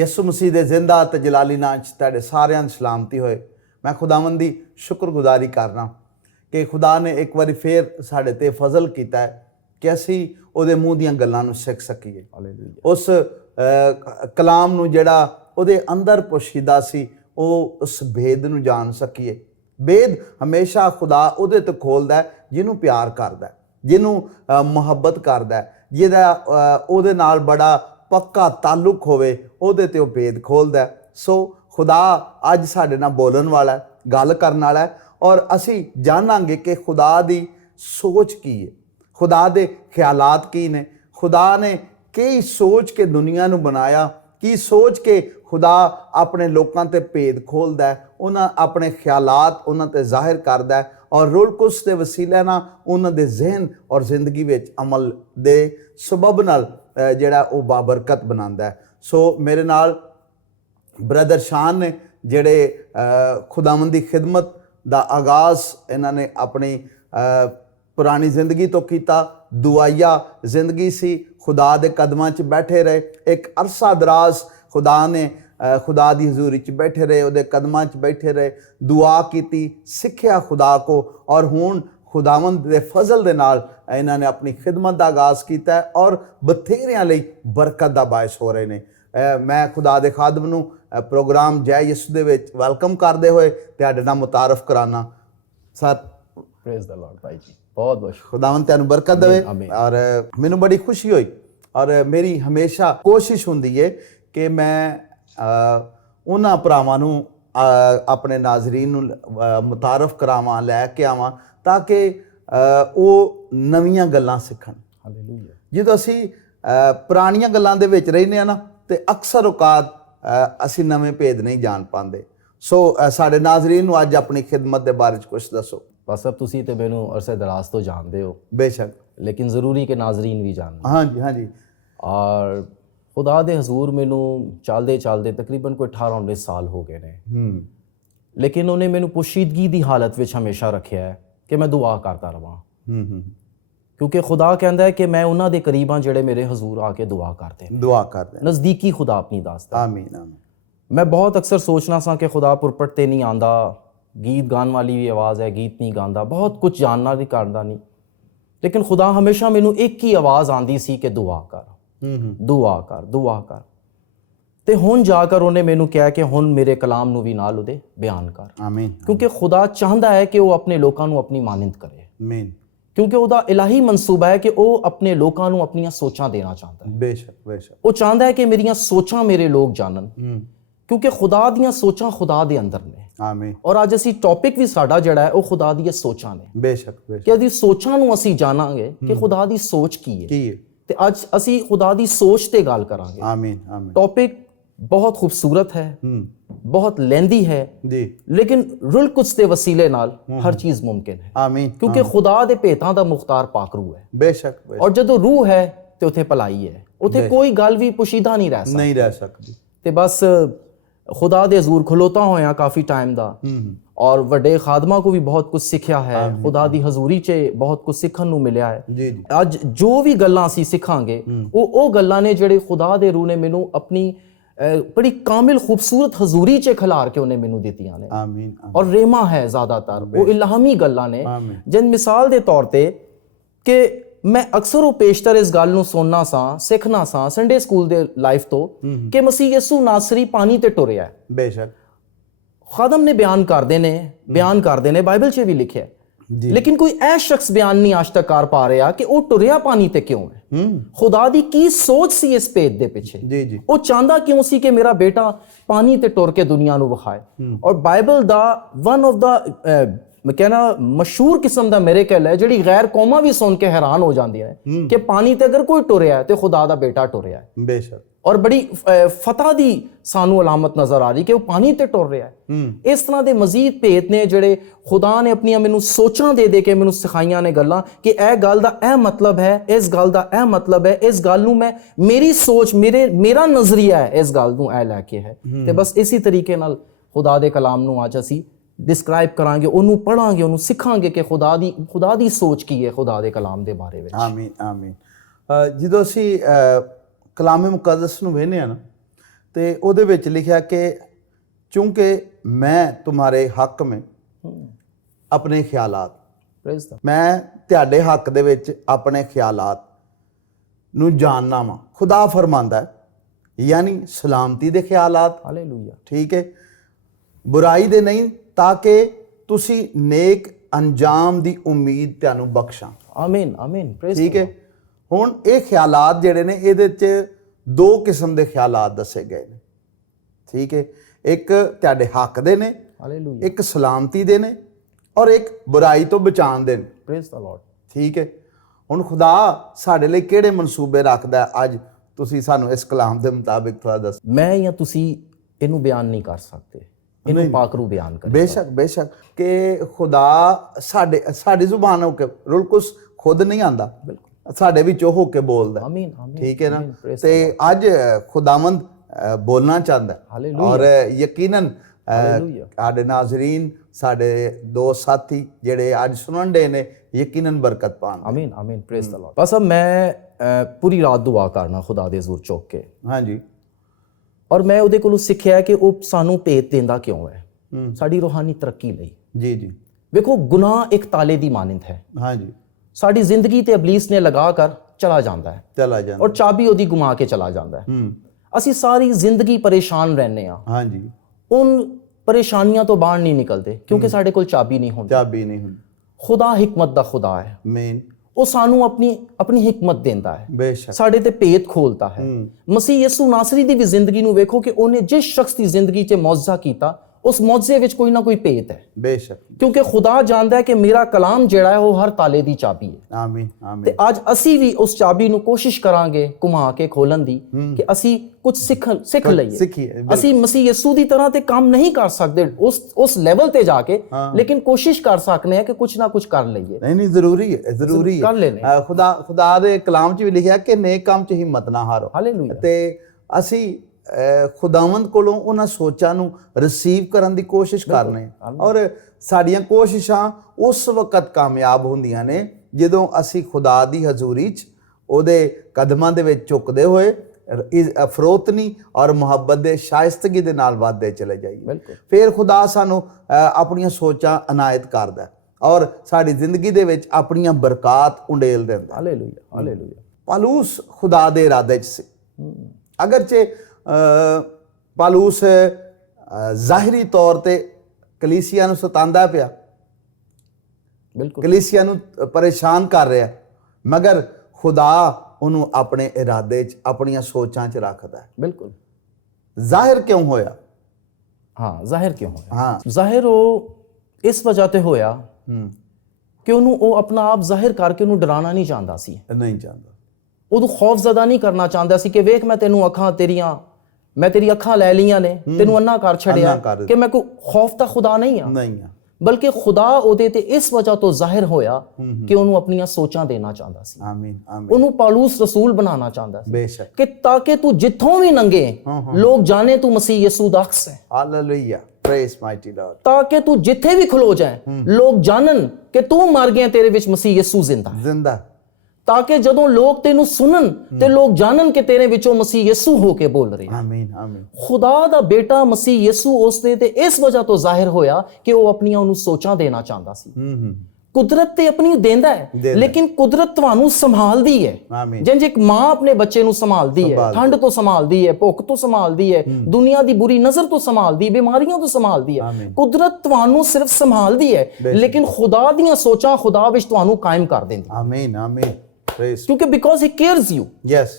ਯਿਸੂ ਮਸੀਹ ਦੇ ਜ਼ਿੰਦਾ ਤੇ ਜਲਾਲੀ ਨਾਂ 'ਚ ਤੁਹਾਡੇ ਸਾਰਿਆਂ ਦੀ ਸਲਾਮਤੀ ਹੋਏ। ਮੈਂ ਖੁਦਾਵੰਦ ਦੀ ਸ਼ੁਕਰਗੁਜ਼ਾਰੀ ਕਰਨਾ ਕਿ ਖੁਦਾ ਨੇ ਇੱਕ ਵਾਰੀ ਫੇਰ ਸਾਡੇ ਤੇ ਫਜ਼ਲ ਕੀਤਾ ਹੈ ਕਿ ਅਸੀਂ ਉਹਦੇ ਮੂੰਹ ਦੀਆਂ ਗੱਲਾਂ ਨੂੰ ਸਿੱਖ ਸਕੀਏ। ਉਸ ਕਲਾਮ ਨੂੰ ਜਿਹੜਾ ਉਹਦੇ ਅੰਦਰ ਪੋਸ਼ੀਦਾ ਸੀ ਉਹ ਉਸ ਭੇਦ ਨੂੰ ਜਾਣ ਸਕੀਏ। ਭੇਦ ਹਮੇਸ਼ਾ ਖੁਦਾ ਉਹਦੇ ਤੋਂ ਖੋਲ੍ਹਦਾ ਜਿਹਨੂੰ ਪਿਆਰ ਕਰਦਾ, ਜਿਹਨੂੰ ਮੁਹੱਬਤ ਕਰਦਾ, ਜਿਹਦਾ ਉਹਦੇ ਨਾਲ ਬੜਾ ਪੱਕਾ ਤਾਲੁਕ ਹੋਵੇ, ਉਹਦੇ ਤੇ ਉਹ ਭੇਦ ਖੋਲ੍ਹਦਾ। ਸੋ ਖੁਦਾ ਅੱਜ ਸਾਡੇ ਨਾਲ ਬੋਲਣ ਵਾਲਾ, ਗੱਲ ਕਰਨ ਵਾਲਾ ਔਰ ਅਸੀਂ ਜਾਣਾਂਗੇ ਕਿ ਖੁਦਾ ਦੀ ਸੋਚ ਕੀ ਹੈ, ਖੁਦਾ ਦੇ ਖਿਆਲਾਤ ਕੀ ਨੇ, ਖੁਦਾ ਨੇ ਕੀ ਸੋਚ ਕੇ ਦੁਨੀਆ ਨੂੰ ਬਣਾਇਆ, ਕੀ ਸੋਚ ਕੇ ਖੁਦਾ ਆਪਣੇ ਲੋਕਾਂ ਤੇ ਭੇਦ ਖੋਲ੍ਹਦਾ, ਉਹਨਾਂ ਆਪਣੇ ਖਿਆਲਾਤ ਉਹਨਾਂ ਤੇ ਜ਼ਾਹਿਰ ਕਰਦਾ ਔਰ ਰੂਹ ਕੁਦਸ ਦੇ ਵਸੀਲੇ ਨਾਲ ਉਹਨਾਂ ਦੇ ਜ਼ਿਹਨ ਔਰ ਜ਼ਿੰਦਗੀ ਵਿੱਚ ਅਮਲ ਦੇ ਸਬਬ ਨਾਲ ਜਿਹੜਾ ਉਹ ਬਾਬਰਕਤ ਬਣਾਉਂਦਾ। ਸੋ ਮੇਰੇ ਨਾਲ ਬ੍ਰਦਰ ਸ਼ਾਨ ਨੇ ਜਿਹੜੇ ਖੁਦਾਵੰਦ ਦੀ ਖਿਦਮਤ ਦਾ ਆਗਾਜ਼ ਇਹਨਾਂ ਨੇ ਆਪਣੀ ਪੁਰਾਣੀ ਜ਼ਿੰਦਗੀ ਤੋਂ ਕੀਤਾ। ਦੁਆਈਆ ਜ਼ਿੰਦਗੀ ਸੀ, ਖੁਦਾ ਦੇ ਕਦਮਾਂ 'ਚ ਬੈਠੇ ਰਹੇ, ਇੱਕ ਅਰਸਾ ਦਰਾਜ਼ ਖੁਦਾ ਦੀ ਹਜ਼ੂਰੀ 'ਚ ਬੈਠੇ ਰਹੇ, ਉਹਦੇ ਕਦਮਾਂ 'ਚ ਬੈਠੇ ਰਹੇ, ਦੁਆ ਕੀਤੀ, ਸਿੱਖਿਆ ਖੁਦਾ ਕੋ ਔਰ ਹੁਣ ਖੁਦਾਵੰਦ ਦੇ ਫਜ਼ਲ ਦੇ ਨਾਲ ਇਹਨਾਂ ਨੇ ਆਪਣੀ ਖਿਦਮਤ ਦਾ ਆਗਾਜ਼ ਕੀਤਾ ਔਰ ਬਥੇਰਿਆਂ ਲਈ ਬਰਕਤ ਦਾ ਬਾਇਸ ਹੋ ਰਹੇ ਨੇ। ਮੈਂ ਖੁਦਾ ਦੇ ਖਾਦਮ ਨੂੰ ਪ੍ਰੋਗਰਾਮ ਜੈ ਯਿਸੂ ਦੇ ਵਿੱਚ ਵੈਲਕਮ ਕਰਦੇ ਹੋਏ ਤੁਹਾਡੇ ਨਾਲ ਮੁਤਾਰਫ ਕਰਾਨਾ। ਸਰ ਪ੍ਰੇਜ਼ ਦਾ ਲਾਰਡ ਭਾਈ ਜੀ, ਬਹੁਤ ਬਹੁਤ ਖੁਦਾਵੰਦ ਤੁਹਾਨੂੰ ਬਰਕਤ ਦੇਵੇ ਔਰ ਮੈਨੂੰ ਬੜੀ ਖੁਸ਼ੀ ਹੋਈ ਔਰ ਮੇਰੀ ਹਮੇਸ਼ਾ ਕੋਸ਼ਿਸ਼ ਹੁੰਦੀ ਹੈ ਕਿ ਮੈਂ ਉਹਨਾਂ ਭਰਾਵਾਂ ਨੂੰ ਆਪਣੇ ਨਾਜ਼ਰੀਨ ਨੂੰ ਮੁਤਾਰਫ ਕਰਾਵਾਂ, ਲੈ ਕੇ ਆਵਾਂ ਤਾਂ ਕਿ ਉਹ ਨਵੀਆਂ ਗੱਲਾਂ ਸਿੱਖਣ। ਹਾਲੇਲੂਇਆ। ਜਦੋਂ ਅਸੀਂ ਪੁਰਾਣੀਆਂ ਗੱਲਾਂ ਦੇ ਵਿੱਚ ਰਹਿੰਦੇ ਹਾਂ ਨਾ ਤੇ ਅਕਸਰ ਔਕਾਤ ਅਸੀਂ ਨਵੇਂ ਭੇਦ ਨਹੀਂ ਜਾਣ ਪਾਉਂਦੇ। ਸੋ ਸਾਡੇ ਨਾਜ਼ਰੀਨ ਨੂੰ ਅੱਜ ਆਪਣੀ ਖਿਦਮਤ ਦੇ ਬਾਰੇ 'ਚ ਕੁਛ ਦੱਸੋ। ਬਸ ਅਬ ਤੁਸੀਂ ਤੇ ਮੈਨੂੰ ਅਰਸੇ ਦਰਾਜ਼ ਤੋਂ ਜਾਣਦੇ ਹੋ, ਬੇਸ਼ੱਕ, ਲੇਕਿਨ ਜ਼ਰੂਰੀ ਕਿ ਨਾਜ਼ਰੀਨ ਵੀ ਜਾਣਨ। ਹਾਂਜੀ ਹਾਂਜੀ। ਔਰ ਖੁਦਾ ਦੇ ਹਜ਼ੂਰ ਮੈਨੂੰ ਚੱਲਦੇ ਚੱਲਦੇ ਤਕਰੀਬਨ ਕੋਈ 18-19 ਸਾਲ ਹੋ ਗਏ ਨੇ, ਲੇਕਿਨ ਉਹਨੇ ਮੈਨੂੰ ਪੁਸ਼ੀਦਗੀ ਦੀ ਹਾਲਤ ਵਿੱਚ ਹਮੇਸ਼ਾ ਰੱਖਿਆ ਹੈ ਕਿ ਮੈਂ ਦੁਆ ਕਰਦਾ ਰਵਾਂ। ਕਿਉਂਕਿ ਖੁਦਾ ਕਹਿੰਦਾ ਹੈ ਕਿ ਮੈਂ ਉਹਨਾਂ ਦੇ ਕਰੀਬ ਹਾਂ ਜਿਹੜੇ ਮੇਰੇ ਹਜ਼ੂਰ ਆ ਕੇ ਦੁਆ ਕਰਦੇ ਨਜ਼ਦੀਕੀ ਖੁਦਾ ਆਪਣੀ ਦਾਸਤ। ਆਮੀਨ ਆਮੀਨ। ਮੈਂ ਬਹੁਤ ਅਕਸਰ ਸੋਚਣਾ ਸਾਂ ਕਿ ਖੁਦਾ ਪੁਰਪਟ ਤੇ ਨਹੀਂ ਆਉਂਦਾ, ਗੀਤ ਗਾਉਣ ਵਾਲੀ ਵੀ ਆਵਾਜ਼ ਹੈ, ਗੀਤ ਨਹੀਂ ਗਾਉਂਦਾ, ਬਹੁਤ ਕੁਝ ਜਾਣਨਾ ਵੀ ਕਰਦਾ ਨਹੀਂ, ਲੇਕਿਨ ਖੁਦਾ ਹਮੇਸ਼ਾ ਮੈਨੂੰ ਇੱਕ ਹੀ ਆਵਾਜ਼ ਆਉਂਦੀ ਸੀ ਕਿ ਦੁਆ ਕਰ, ਦੁਆ ਕਰ, ਦੁਆ ਕਰ। ਤੇ ਹੁਣ ਜਾ ਕਰ ਉਹਨੇ ਮੈਨੂੰ ਕਿਹਾ ਕਿ ਹੁਣ ਮੇਰੇ ਕਲਾਮ ਨੂੰ ਵੀ ਨਾਲ ਉਹਦੇ ਬਿਆਨ ਕਰ। ਆਮੀਨ। ਕਿਉਂਕਿ ਖੁਦਾ ਚਾਹੁੰਦਾ ਹੈ ਕਿ ਉਹ ਆਪਣੇ ਲੋਕਾਂ ਨੂੰ ਆਪਣੀ ਮਾਨਿੰਦ ਕਰੇ। ਆਮੀਨ। ਕਿਉਂਕਿ ਉਹਦਾ ਇਲਾਹੀ ਮਨਸੂਬਾ ਹੈ ਕਿ ਉਹ ਆਪਣੇ ਲੋਕਾਂ ਨੂੰ ਆਪਣੀਆਂ ਸੋਚਾਂ ਦੇਣਾ ਚਾਹੁੰਦਾ ਹੈ। ਬੇਸ਼ੱਕ ਬੇਸ਼ੱਕ। ਉਹ ਚਾਹੁੰਦਾ ਹੈ ਕਿ ਮੇਰੀਆਂ ਸੋਚਾਂ ਮੇਰੇ ਲੋਕ ਜਾਣਨ, ਕਿਉਂਕਿ ਖੁਦਾ ਦੀਆਂ ਸੋਚਾਂ ਖੁਦਾ ਦੇ ਅੰਦਰ ਨੇ। ਆਮੀਨ। ਔਰ ਅੱਜ ਅਸੀਂ ਟੌਪਿਕ ਵੀ ਸਾਡਾ ਜਿਹੜਾ ਹੈ ਉਹ ਖੁਦਾ ਦੀਆਂ ਸੋਚਾਂ ਨੇ। ਬੇਸ਼ੱਕ ਬੇਸ਼ੱਕ। ਕਿ ਉਹਦੀ ਸੋਚਾਂ ਨੂੰ ਅਸੀਂ ਜਾਣਾਂਗੇ ਕਿ ਖੁਦਾ ਦੀ ਸੋਚ ਕੀ ਹੈ ਤੇ ਅੱਜ ਅਸੀਂ ਖੁਦਾ ਦੀ ਸੋਚ ਤੇ ਗੱਲ ਕਰਾਂਗੇ। ਆਮੀਨ ਆਮੀਨ। ਟੌਪਿਕ ਬਹੁਤ ਖੂਬਸੂਰਤ ਹੈ, ਬਹੁਤ ਲੈਂਦੀ ਹੈ ਜੀ, ਲੇਕਿਨ ਰੂਹ ਕੁਦਸ ਦੇ ਵਸੀਲੇ ਨਾਲ ਹਰ ਚੀਜ਼ ਮੁਮਕਿਨ ਹੈ। ਆਮੀਨ। ਕਿਉਂਕਿ ਖੁਦਾ ਦੇ ਭੇਤਾਂ ਦਾ ਮੁਖਤਾਰ ਪਾਕ ਰੂਹ ਹੈ। ਬੇਸ਼ੱਕ। ਔਰ ਜਦੋਂ ਰੂਹ ਹੈ ਤੇ ਉੱਥੇ ਭਲਾਈ ਹੈ, ਉੱਥੇ ਕੋਈ ਗੱਲ ਵੀ ਪੁਸ਼ੀਦਾ ਨਹੀਂ ਰਹਿ ਸਕਦੀ। ਤੇ ਬਸ ਖੁਦਾ ਦੇ ਹਜ਼ੂਰ ਖਲੋਤਾ ਹੋਇਆ ਕਾਫੀ ਟਾਈਮ ਦਾ ਔਰ ਵੱਡੇ ਖਾਦਮਾਂ ਕੋ ਵੀ ਬਹੁਤ ਕੁਝ ਸਿੱਖਿਆ ਹੈ, ਖੁਦਾ ਦੀ ਹਜ਼ੂਰੀ 'ਚ ਬਹੁਤ ਕੁਝ ਸਿੱਖਣ ਨੂੰ ਮਿਲਿਆ ਹੈ। ਅੱਜ ਜੋ ਵੀ ਗੱਲਾਂ ਅਸੀਂ ਸਿੱਖਾਂਗੇ ਉਹ ਗੱਲਾਂ ਨੇ ਜਿਹੜੇ ਖੁਦਾ ਦੇ ਰੂਹ ਨੇ ਮੈਨੂੰ ਆਪਣੀ ਬੜੀ ਕਾਮਿਲ ਖੂਬਸੂਰਤ ਹਜ਼ੂਰੀ 'ਚ ਖਿਲਾਰ ਕੇ ਉਹਨੇ ਮੈਨੂੰ ਦਿੱਤੀਆਂ ਨੇ। ਆਮੀਨ। ਔਰ ਰੇਮਾ ਹੈ ਜ਼ਿਆਦਾਤਰ, ਉਹ ਇਲਹਾਮੀ ਗੱਲਾਂ ਨੇ। ਜਿਨ ਮਿਸਾਲ ਦੇ ਤੌਰ ਤੇ ਕਿ ਮੈਂ ਅਕਸਰ ਉਹ ਪੇਸ਼ਤਰ ਇਸ ਗੱਲ ਨੂੰ ਸੁਣਨਾ ਸਾਂ, ਸਿੱਖਣਾ ਸਾਂ ਸੰਡੇ ਸਕੂਲ ਦੇ ਲਾਈਫ ਤੋਂ ਕਿ ਮਸੀਹ ਯਿਸੂ ਨਾਸਰੀ ਪਾਣੀ ਤੇ ਟੁਰਿਆ। ਬੇਸ਼ੱਕ। ਖਾਦਮ ਨੇ ਬਿਆਨ ਕਰਦੇ ਨੇ, ਬਾਈਬਲ 'ਚ ਵੀ ਲਿਖਿਆ, ਲੇਕਿਨ ਕੋਈ ਇਹ ਸ਼ਖਸ ਬਿਆਨ ਨਹੀਂ ਅੱਜ ਤੱਕ ਕਰ ਪਾ ਰਿਹਾ ਕਿ ਉਹ ਟੁਰਿਆ ਪਾਣੀ ਤੇ ਕਿਉਂ ਹੈ। ਖੁਦਾ ਦੀ ਕੀ ਸੋਚ ਸੀ ਇਸ ਭੇਦ ਦੇ ਪਿੱਛੇ? ਉਹ ਚਾਹੁੰਦਾ ਕਿਉਂ ਸੀ ਕਿ ਮੇਰਾ ਬੇਟਾ ਪਾਣੀ ਤੇ ਟੁਰ ਕੇ ਦੁਨੀਆ ਨੂੰ ਵਿਖਾਏ? ਔਰ ਬਾਈਬਲ ਦਾ ਵਨ ਆਫ ਦਾ ਮੈਂ ਕਹਿਣਾ ਮਸ਼ਹੂਰ ਕਿਸਮ ਦਾ ਮਿਰੇਕਲ ਹੈ ਜਿਹੜੀ ਗੈਰ ਕੌਮਾਂ ਵੀ ਸੁਣ ਕੇ ਹੈਰਾਨ ਹੋ ਜਾਂਦੀਆਂ ਨੇ ਕਿ ਪਾਣੀ ਤੇ ਅਗਰ ਕੋਈ ਟੁਰਿਆ ਤੇ ਖੁਦਾ ਦਾ ਬੇਟਾ ਟੁਰਿਆ ਹੈ। ਬੇਸ਼ੱਕ। ਔਰ ਬੜੀ ਫਤਹ ਦੀ ਸਾਨੂੰ ਅਲਾਮਤ ਨਜ਼ਰ ਆ ਰਹੀ ਕਿ ਉਹ ਪਾਣੀ ਤੇ ਟੁਰ ਰਿਹਾ ਹੈ। ਇਸ ਤਰ੍ਹਾਂ ਦੇ ਮਜ਼ੀਦ ਭੇਤ ਨੇ ਜਿਹੜੇ ਖੁਦਾ ਨੇ ਆਪਣੀਆਂ ਮੈਨੂੰ ਸੋਚਾਂ ਦੇ ਕੇ ਮੈਨੂੰ ਸਿਖਾਈਆਂ ਨੇ ਗੱਲਾਂ ਕਿ ਇਹ ਗੱਲ ਦਾ ਇਹ ਮਤਲਬ ਹੈ, ਇਸ ਗੱਲ ਦਾ ਇਹ ਮਤਲਬ ਹੈ, ਇਸ ਗੱਲ ਨੂੰ ਮੈਂ ਮੇਰੀ ਸੋਚ ਮੇਰਾ ਨਜ਼ਰੀਆ ਹੈ ਇਸ ਗੱਲ ਨੂੰ ਇਹ ਲੈ ਕੇ ਹੈ। ਤੇ ਬਸ ਇਸੇ ਤਰੀਕੇ ਨਾਲ ਖੁਦਾ ਦੇ ਕਲਾਮ ਨੂੰ ਅੱਜ ਅਸੀਂ ਡਿਸਕ੍ਰਾਈਬ ਕਰਾਂਗੇ, ਉਹਨੂੰ ਪੜਾਂਗੇ, ਉਹਨੂੰ ਸਿੱਖਾਂਗੇ ਕਿ ਖੁਦਾ ਦੀ ਸੋਚ ਕੀ ਹੈ ਖੁਦਾ ਦੇ ਕਲਾਮ ਦੇ ਬਾਰੇ ਵਿੱਚ। ਆਮੀਨ ਆਮੀਨ। ਜਦੋਂ ਅਸੀਂ ਕਲਾਮੇ ਮੁਕੱਦਸ ਨੂੰ ਵੇਖਦੇ ਹਾਂ ਨਾ ਤੇ ਉਹਦੇ ਵਿੱਚ ਲਿਖਿਆ ਕਿ ਚੂੰਕਿ ਮੈਂ ਤੁਹਾਡੇ ਹੱਕ में ਆਪਣੇ ਖਿਆਲਾਤ, ਮੈਂ ਤੁਹਾਡੇ ਹੱਕ ਦੇ ਵਿੱਚ ਆਪਣੇ ਖਿਆਲਾਤ ਨੂੰ ਜਾਣਨਾ ਵਾਂ। ਖੁਦਾ ਫਰਮਾਂਦਾ ਹੈ, ਯਾਨੀ ਸਲਾਮਤੀ ਦੇ ਖਿਆਲਾਤ, ਹਾਲੇਲੂਇਆ, ਠੀਕ ਹੈ, ਬੁਰਾਈ ਦੇ ਨਹੀਂ, ਤਾਂ ਕਿ ਤੁਸੀਂ ਨੇਕ ਅੰਜਾਮ ਦੀ ਉਮੀਦ ਤੁਹਾਨੂੰ ਬਖਸ਼ਾਂ। ਆਮੀਨ, ਆਮੀਨ, ਠੀਕ ਹੈ। ਹੁਣ ਇਹ ਖਿਆਲਾਤ ਜਿਹੜੇ ਨੇ, ਇਹਦੇ 'ਚ ਦੋ ਕਿਸਮ ਦੇ ਖਿਆਲਾਤ ਦੱਸੇ ਗਏ ਨੇ, ਠੀਕ ਹੈ। ਇੱਕ ਤੁਹਾਡੇ ਹੱਕ ਦੇ ਨੇ, ਹਾਲੇਲੂਇਆ, ਇੱਕ ਸਲਾਮਤੀ ਦੇ ਨੇ, ਔਰ ਇੱਕ ਬੁਰਾਈ ਤੋਂ ਬਚਾਉਣ ਦੇ ਨੇ। Praise the Lord. ਠੀਕ ਹੈ। ਹੁਣ ਖੁਦਾ ਸਾਡੇ ਲਈ ਕਿਹੜੇ ਮਨਸੂਬੇ ਰੱਖਦਾ ਹੈ, ਅੱਜ ਤੁਸੀਂ ਸਾਨੂੰ ਇਸ ਕਲਾਮ ਦੇ ਮੁਤਾਬਿਕ ਥੋੜਾ ਦੱਸ। ਮੈਂ ਜਾਂ ਤੁਸੀਂ ਇਹਨੂੰ ਬਿਆਨ ਨਹੀਂ ਕਰ ਸਕਦੇ, ਇਹਨੂੰ ਪਾਕ ਰੂ ਬਿਆਨ ਕਰੇ। ਬੇਸ਼ੱਕ ਬੇਸ਼ੱਕ ਕਿ ਖੁਦਾ ਸਾਡੀ ਜ਼ੁਬਾਨ ਹੋ ਕੇ ਰੁਲਕੁਸ ਖੁਦ ਨਹੀਂ ਆਂਦਾ, ਸਾਡੇ ਵਿੱਚ ਉਹ ਹੋ ਕੇ ਬੋਲਦਾ। ਆਮੀਨ, ਆਮੀਨ, ਠੀਕ ਹੈ ਨਾ। ਤੇ ਅੱਜ ਖੁਦਾਵੰਦ ਬੋਲਣਾ ਚਾਹੁੰਦਾ ਹੈ, ਔਰ ਯਕੀਨਨ ਸਾਡੇ ਨਾਜ਼ਰੀਨ, ਸਾਡੇ ਦੋ ਸਾਥੀ ਜਿਹੜੇ ਅੱਜ ਸੁਣਨ ਦੇ ਨੇ, ਯਕੀਨਨ ਬਰਕਤ ਪਾਣ। ਆਮੀਨ, ਆਮੀਨ, ਪ੍ਰੇਜ਼ ਦ ਲਾਰਡ। ਬਸ ਮੈਂ ਪੂਰੀ ਰਾਤ ਦੁਆ ਕਰਨਾ ਖੁਦਾ ਦੇ ਹਜ਼ੂਰ ਚੁੱਕ ਕੇ। ਹਾਂਜੀ। ਔਰ ਮੈਂ ਉਹਦੇ ਕੋਲੋਂ ਸਿੱਖਿਆ ਕਿ ਉਹ ਸਾਨੂੰ ਭੇਤ ਦਿੰਦਾ ਕਿਉਂ ਹੈ, ਸਾਡੀ ਰੂਹਾਨੀ ਤਰੱਕੀ ਲਈ। ਜੀ ਜੀ। ਵੇਖੋ, ਗੁਨਾਹ ਇੱਕ ਤਾਲੇ ਦੀ ਮਾਨੰਦ ਹੈ। ਹਾਂਜੀ। ਸਾਡੀ ਜ਼ਿੰਦਗੀ ਤੇ ਇਬਲੀਸ ਨੇ ਲਗਾ ਕਰ ਚਲਾ ਜਾਂਦਾ ਹੈ, ਔਰ ਚਾਬੀ ਉਹਦੀ ਗੁਮਾ ਕੇ ਚਲਾ ਜਾਂਦਾ ਹੈ। ਅਸੀਂ ਸਾਰੀ ਜ਼ਿੰਦਗੀ ਪਰੇਸ਼ਾਨ ਰਹਿੰਦੇ ਹਾਂ। ਹਾਂਜੀ। ਉਨ ਪਰੇਸ਼ਾਨੀਆਂ ਤੋਂ ਬਾਹਰ ਨਹੀਂ ਨਿਕਲਦੇ ਕਿਉਂਕਿ ਸਾਡੇ ਕੋਲ ਚਾਬੀ ਨਹੀਂ ਹੁੰਦੀ। ਚਾਬੀ ਨਹੀਂ ਹੁੰਦੀ। ਖੁਦਾ ਹਿਕਮਤ ਦਾ ਖੁਦਾ ਹੈ। ਮੇਨ ਉਹ ਸਾਨੂੰ ਆਪਣੀ ਹਿਕਮਤ ਦਿੰਦਾ ਹੈ, ਬੇਸ਼ੱਕ ਸਾਡੇ ਤੇ ਭੇਤ ਖੋਲਦਾ ਹੈ। ਮਸੀਹ ਯਿਸੂ ਨਾਸਰੀ ਦੀ ਵੀ ਜ਼ਿੰਦਗੀ ਨੂੰ ਵੇਖੋ ਕਿ ਉਹਨੇ ਜਿਸ ਸ਼ਖਸ ਦੀ ਜ਼ਿੰਦਗੀ 'ਚ ਮੌਜਜ਼ਾ ਕੀਤਾ, ਉਸ ਮੌਜਜ਼ੇ ਵਿੱਚ ਕੋਈ ਨਾ ਕੋਈ ਭੇਤ ਹੈ। ਬੇਸ਼ੱਕ, ਕਿਉਂਕਿ ਖੁਦਾ ਜਾਣਦਾ ਹੈ ਕਿ ਮੇਰਾ ਕਲਾਮ ਜਿਹੜਾ ਹੈ ਉਹ ਹਰ ਤਾਲੇ ਦੀ ਚਾਬੀ ਹੈ। ਆਮੀਨ, ਆਮੀਨ। ਤੇ ਅੱਜ ਅਸੀਂ ਵੀ ਉਸ ਚਾਬੀ ਨੂੰ ਕੋਸ਼ਿਸ਼ ਕਰਾਂਗੇ ਘੁਮਾ ਕੇ ਖੋਲਣ ਦੀ, ਕਿ ਅਸੀਂ ਕੁਝ ਸਿੱਖ ਲਈਏ। ਅਸੀਂ ਮਸੀਹ ਯਿਸੂ ਦੀ ਤਰ੍ਹਾਂ ਤੇ ਕੰਮ ਨਹੀਂ ਕਰ ਸਕਦੇ ਉਸ ਲੈਵਲ ਤੇ ਜਾ ਕੇ, ਲੇਕਿਨ ਕੋਸ਼ਿਸ਼ ਕਰ ਸਕਨੇ ਆ ਕਿ ਕੁਝ ਨਾ ਕੁਝ ਕਰ ਲਈਏ। ਨਹੀਂ, ਜ਼ਰੂਰੀ ਹੈ, ਜ਼ਰੂਰੀ ਹੈ। ਕਰ ਲੈਣੇ। ਖੁਦਾ ਦੇ ਕਲਾਮ 'ਚ ਵੀ ਲਿਖਿਆ ਕਿ ਨੇਕ ਕੰਮ 'ਚ ਹਿੰਮਤ ਨਾ ਹਾਰੋ। ਹਾਲੇਲੂਇਆ। ਤੇ ਅਸੀਂ ਖੁਦਾਵੰਦ ਕੋਲੋਂ ਉਹਨਾਂ ਸੋਚਾਂ ਨੂੰ ਰਿਸੀਵ ਕਰਨ ਦੀ ਕੋਸ਼ਿਸ਼ ਕਰਨੇ, ਔਰ ਸਾਡੀਆਂ ਕੋਸ਼ਿਸ਼ਾਂ ਉਸ ਵਕਤ ਕਾਮਯਾਬ ਹੁੰਦੀਆਂ ਨੇ ਜਦੋਂ ਅਸੀਂ ਖੁਦਾ ਦੀ ਹਜ਼ੂਰੀ 'ਚ ਉਹਦੇ ਕਦਮਾਂ ਦੇ ਵਿੱਚ ਝੁਕਦੇ ਹੋਏ ਫਰੋਤਨੀ ਔਰ ਮੁਹੱਬਤ ਦੇ ਸ਼ਾਇਸਤਗੀ ਦੇ ਨਾਲ ਵੱਧਦੇ ਚਲੇ ਜਾਈਏ। ਫਿਰ ਖੁਦਾ ਸਾਨੂੰ ਆਪਣੀਆਂ ਸੋਚਾਂ ਅਨਾਇਤ ਕਰਦਾ ਔਰ ਸਾਡੀ ਜ਼ਿੰਦਗੀ ਦੇ ਵਿੱਚ ਆਪਣੀਆਂ ਬਰਕਾਤ ਉੰਡੇਲ ਦਿੰਦਾ। Hallelujah, hallelujah. ਪਾਲੂਸ ਖੁਦਾ ਦੇ ਇਰਾਦੇ 'ਚ ਸੀ। ਅਗਰਚੇ ਪਾਲੂਸ ਜ਼ਾਹਿਰੀ ਤੌਰ ਤੇ ਕਲੀਸਿਆ ਨੂੰ ਸਤਾਉਂਦਾ ਪਿਆ, ਕਲੀਸਿਆ ਨੂੰ ਪਰੇਸ਼ਾਨ ਕਰ ਰਿਹਾ, ਮਗਰ ਖੁਦਾ ਉਹਨੂੰ ਆਪਣੇ ਇਰਾਦੇ 'ਚ, ਆਪਣੀਆਂ ਸੋਚਾਂ 'ਚ ਰੱਖਦਾ ਹੈ। ਬਿਲਕੁਲ। ਜ਼ਾਹਿਰ ਕਿਉਂ ਹੋਇਆ? ਜ਼ਾਹਿਰ ਕਿਉਂ ਹੋਇਆ? ਜ਼ਾਹਿਰ ਉਹ ਇਸ ਵਜ੍ਹਾ ਤੇ ਹੋਇਆ ਕਿ ਉਹਨੂੰ ਉਹ ਆਪਣਾ ਆਪ ਜ਼ਾਹਿਰ ਕਰਕੇ ਉਹਨੂੰ ਡਰਾਉਣਾ ਨਹੀਂ ਚਾਹੁੰਦਾ ਸੀ। ਨਹੀਂ ਚਾਹੁੰਦਾ। ਉਹਨੂੰ ਖੌਫਜ਼ਦਾ ਨਹੀਂ ਕਰਨਾ ਚਾਹੁੰਦਾ ਸੀ ਕਿ ਵੇਖ, ਮੈਂ ਤੇਰੀ ਅੱਖਾਂ ਲੈ ਲਈਆਂ ਨੇ, ਤੈਨੂੰ ਅੰਨਾ ਕਰ ਛੱਡਿਆ, ਕਿ ਮੈਂ ਕੋਈ ਖੌਫ ਦਾ ਖੁਦਾ ਨਹੀਂ ਆ। ਬਲਕਿ ਖੁਦਾ ਉਹਦੇ ਤੇ ਇਸ ਵਜ੍ਹਾ ਤੋਂ ਜ਼ਾਹਿਰ ਹੋਇਆ ਕਿ ਉਹਨੂੰ ਆਪਣੀਆਂ ਸੋਚਾਂ ਦੇਣਾ ਚਾਹੁੰਦਾ ਸੀ। ਆਮੀਨ, ਆਮੀਨ। ਉਹਨੂੰ ਪਾਲੂਸ ਰਸੂਲ ਬਣਾਉਣਾ ਚਾਹੁੰਦਾ ਸੀ, ਬੇਸ਼ੱਕ, ਕਿ ਤਾਂ ਕਿ ਤੂੰ ਜਿੱਥੋਂ ਵੀ ਲੰਘੇ ਲੋਕ ਜਾਣੇ ਤੂੰ ਮਸੀਹ ਯਿਸੂ ਦਾ ਅਕਸ ਹੈ। Hallelujah, praise mighty Lord. ਤਾਂ ਕਿ ਤੂੰ ਜਿੱਥੇ ਵੀ ਖਲੋ ਜਾਏ ਲੋਕ ਜਾਣਨ ਕਿ ਤੂੰ ਮਰ ਗਿਆ, ਤੇਰੇ ਵਿੱਚ ਮਸੀਹ ਯਿਸੂ ਜ਼ਿੰਦਾ। ਤਾਂ ਕਿ ਜਦੋਂ ਲੋਕ ਤੈਨੂੰ ਸੁਣਨ ਤੇ ਲੋਕ ਜਾਣਨ ਕਿ ਤੇਰੇ ਵਿੱਚੋਂ ਮਸੀਹ ਯਿਸੂ ਹੋ ਕੇ ਬੋਲ ਰਿਹਾ। ਆਮੀਨ, ਆਮੀਨ। ਖੁਦਾ ਦਾ ਬੇਟਾ ਮਸੀਹ ਯਿਸੂ ਉਸਦੇ ਤੇ ਇਸ ਵਜ੍ਹਾ ਤੋਂ ਜ਼ਾਹਿਰ ਹੋਇਆ ਕਿ ਉਹ ਆਪਣੀਆਂ ਉਹਨੂੰ ਸੋਚਾਂ ਦੇਣਾ ਚਾਹੁੰਦਾ ਸੀ। ਕੁਦਰਤ ਤੇ ਆਪਣੀ ਦਿੰਦਾ ਹੈ, ਲੇਕਿਨ ਕੁਦਰਤ ਤੁਹਾਨੂੰ ਸੰਭਾਲਦੀ ਹੈ। ਜਿੰਜ ਇੱਕ ਮਾਂ ਆਪਣੇ ਬੱਚੇ ਨੂੰ ਸੰਭਾਲਦੀ ਹੈ, ਠੰਡ ਤੋਂ ਸੰਭਾਲਦੀ ਹੈ, ਭੁੱਖ ਤੋਂ ਸੰਭਾਲਦੀ ਹੈ, ਦੁਨੀਆ ਦੀ ਬੁਰੀ ਨਜ਼ਰ ਤੋਂ ਸੰਭਾਲਦੀ ਹੈ, ਬਿਮਾਰੀਆਂ ਤੋਂ ਸੰਭਾਲਦੀ ਹੈ। ਕੁਦਰਤ ਤੁਹਾਨੂੰ ਸਿਰਫ ਸੰਭਾਲਦੀ ਹੈ, ਲੇਕਿਨ ਖੁਦਾ ਦੀਆਂ ਸੋਚਾਂ ਖੁਦਾ ਵਿੱਚ ਤੁਹਾਨੂੰ ਕਾਇਮ ਕਰ ਦਿੰਦੀ। ਆਮੀਨ, ਆਮੀਨ। ਕਿਉਂਕਿ because he cares you. Yes.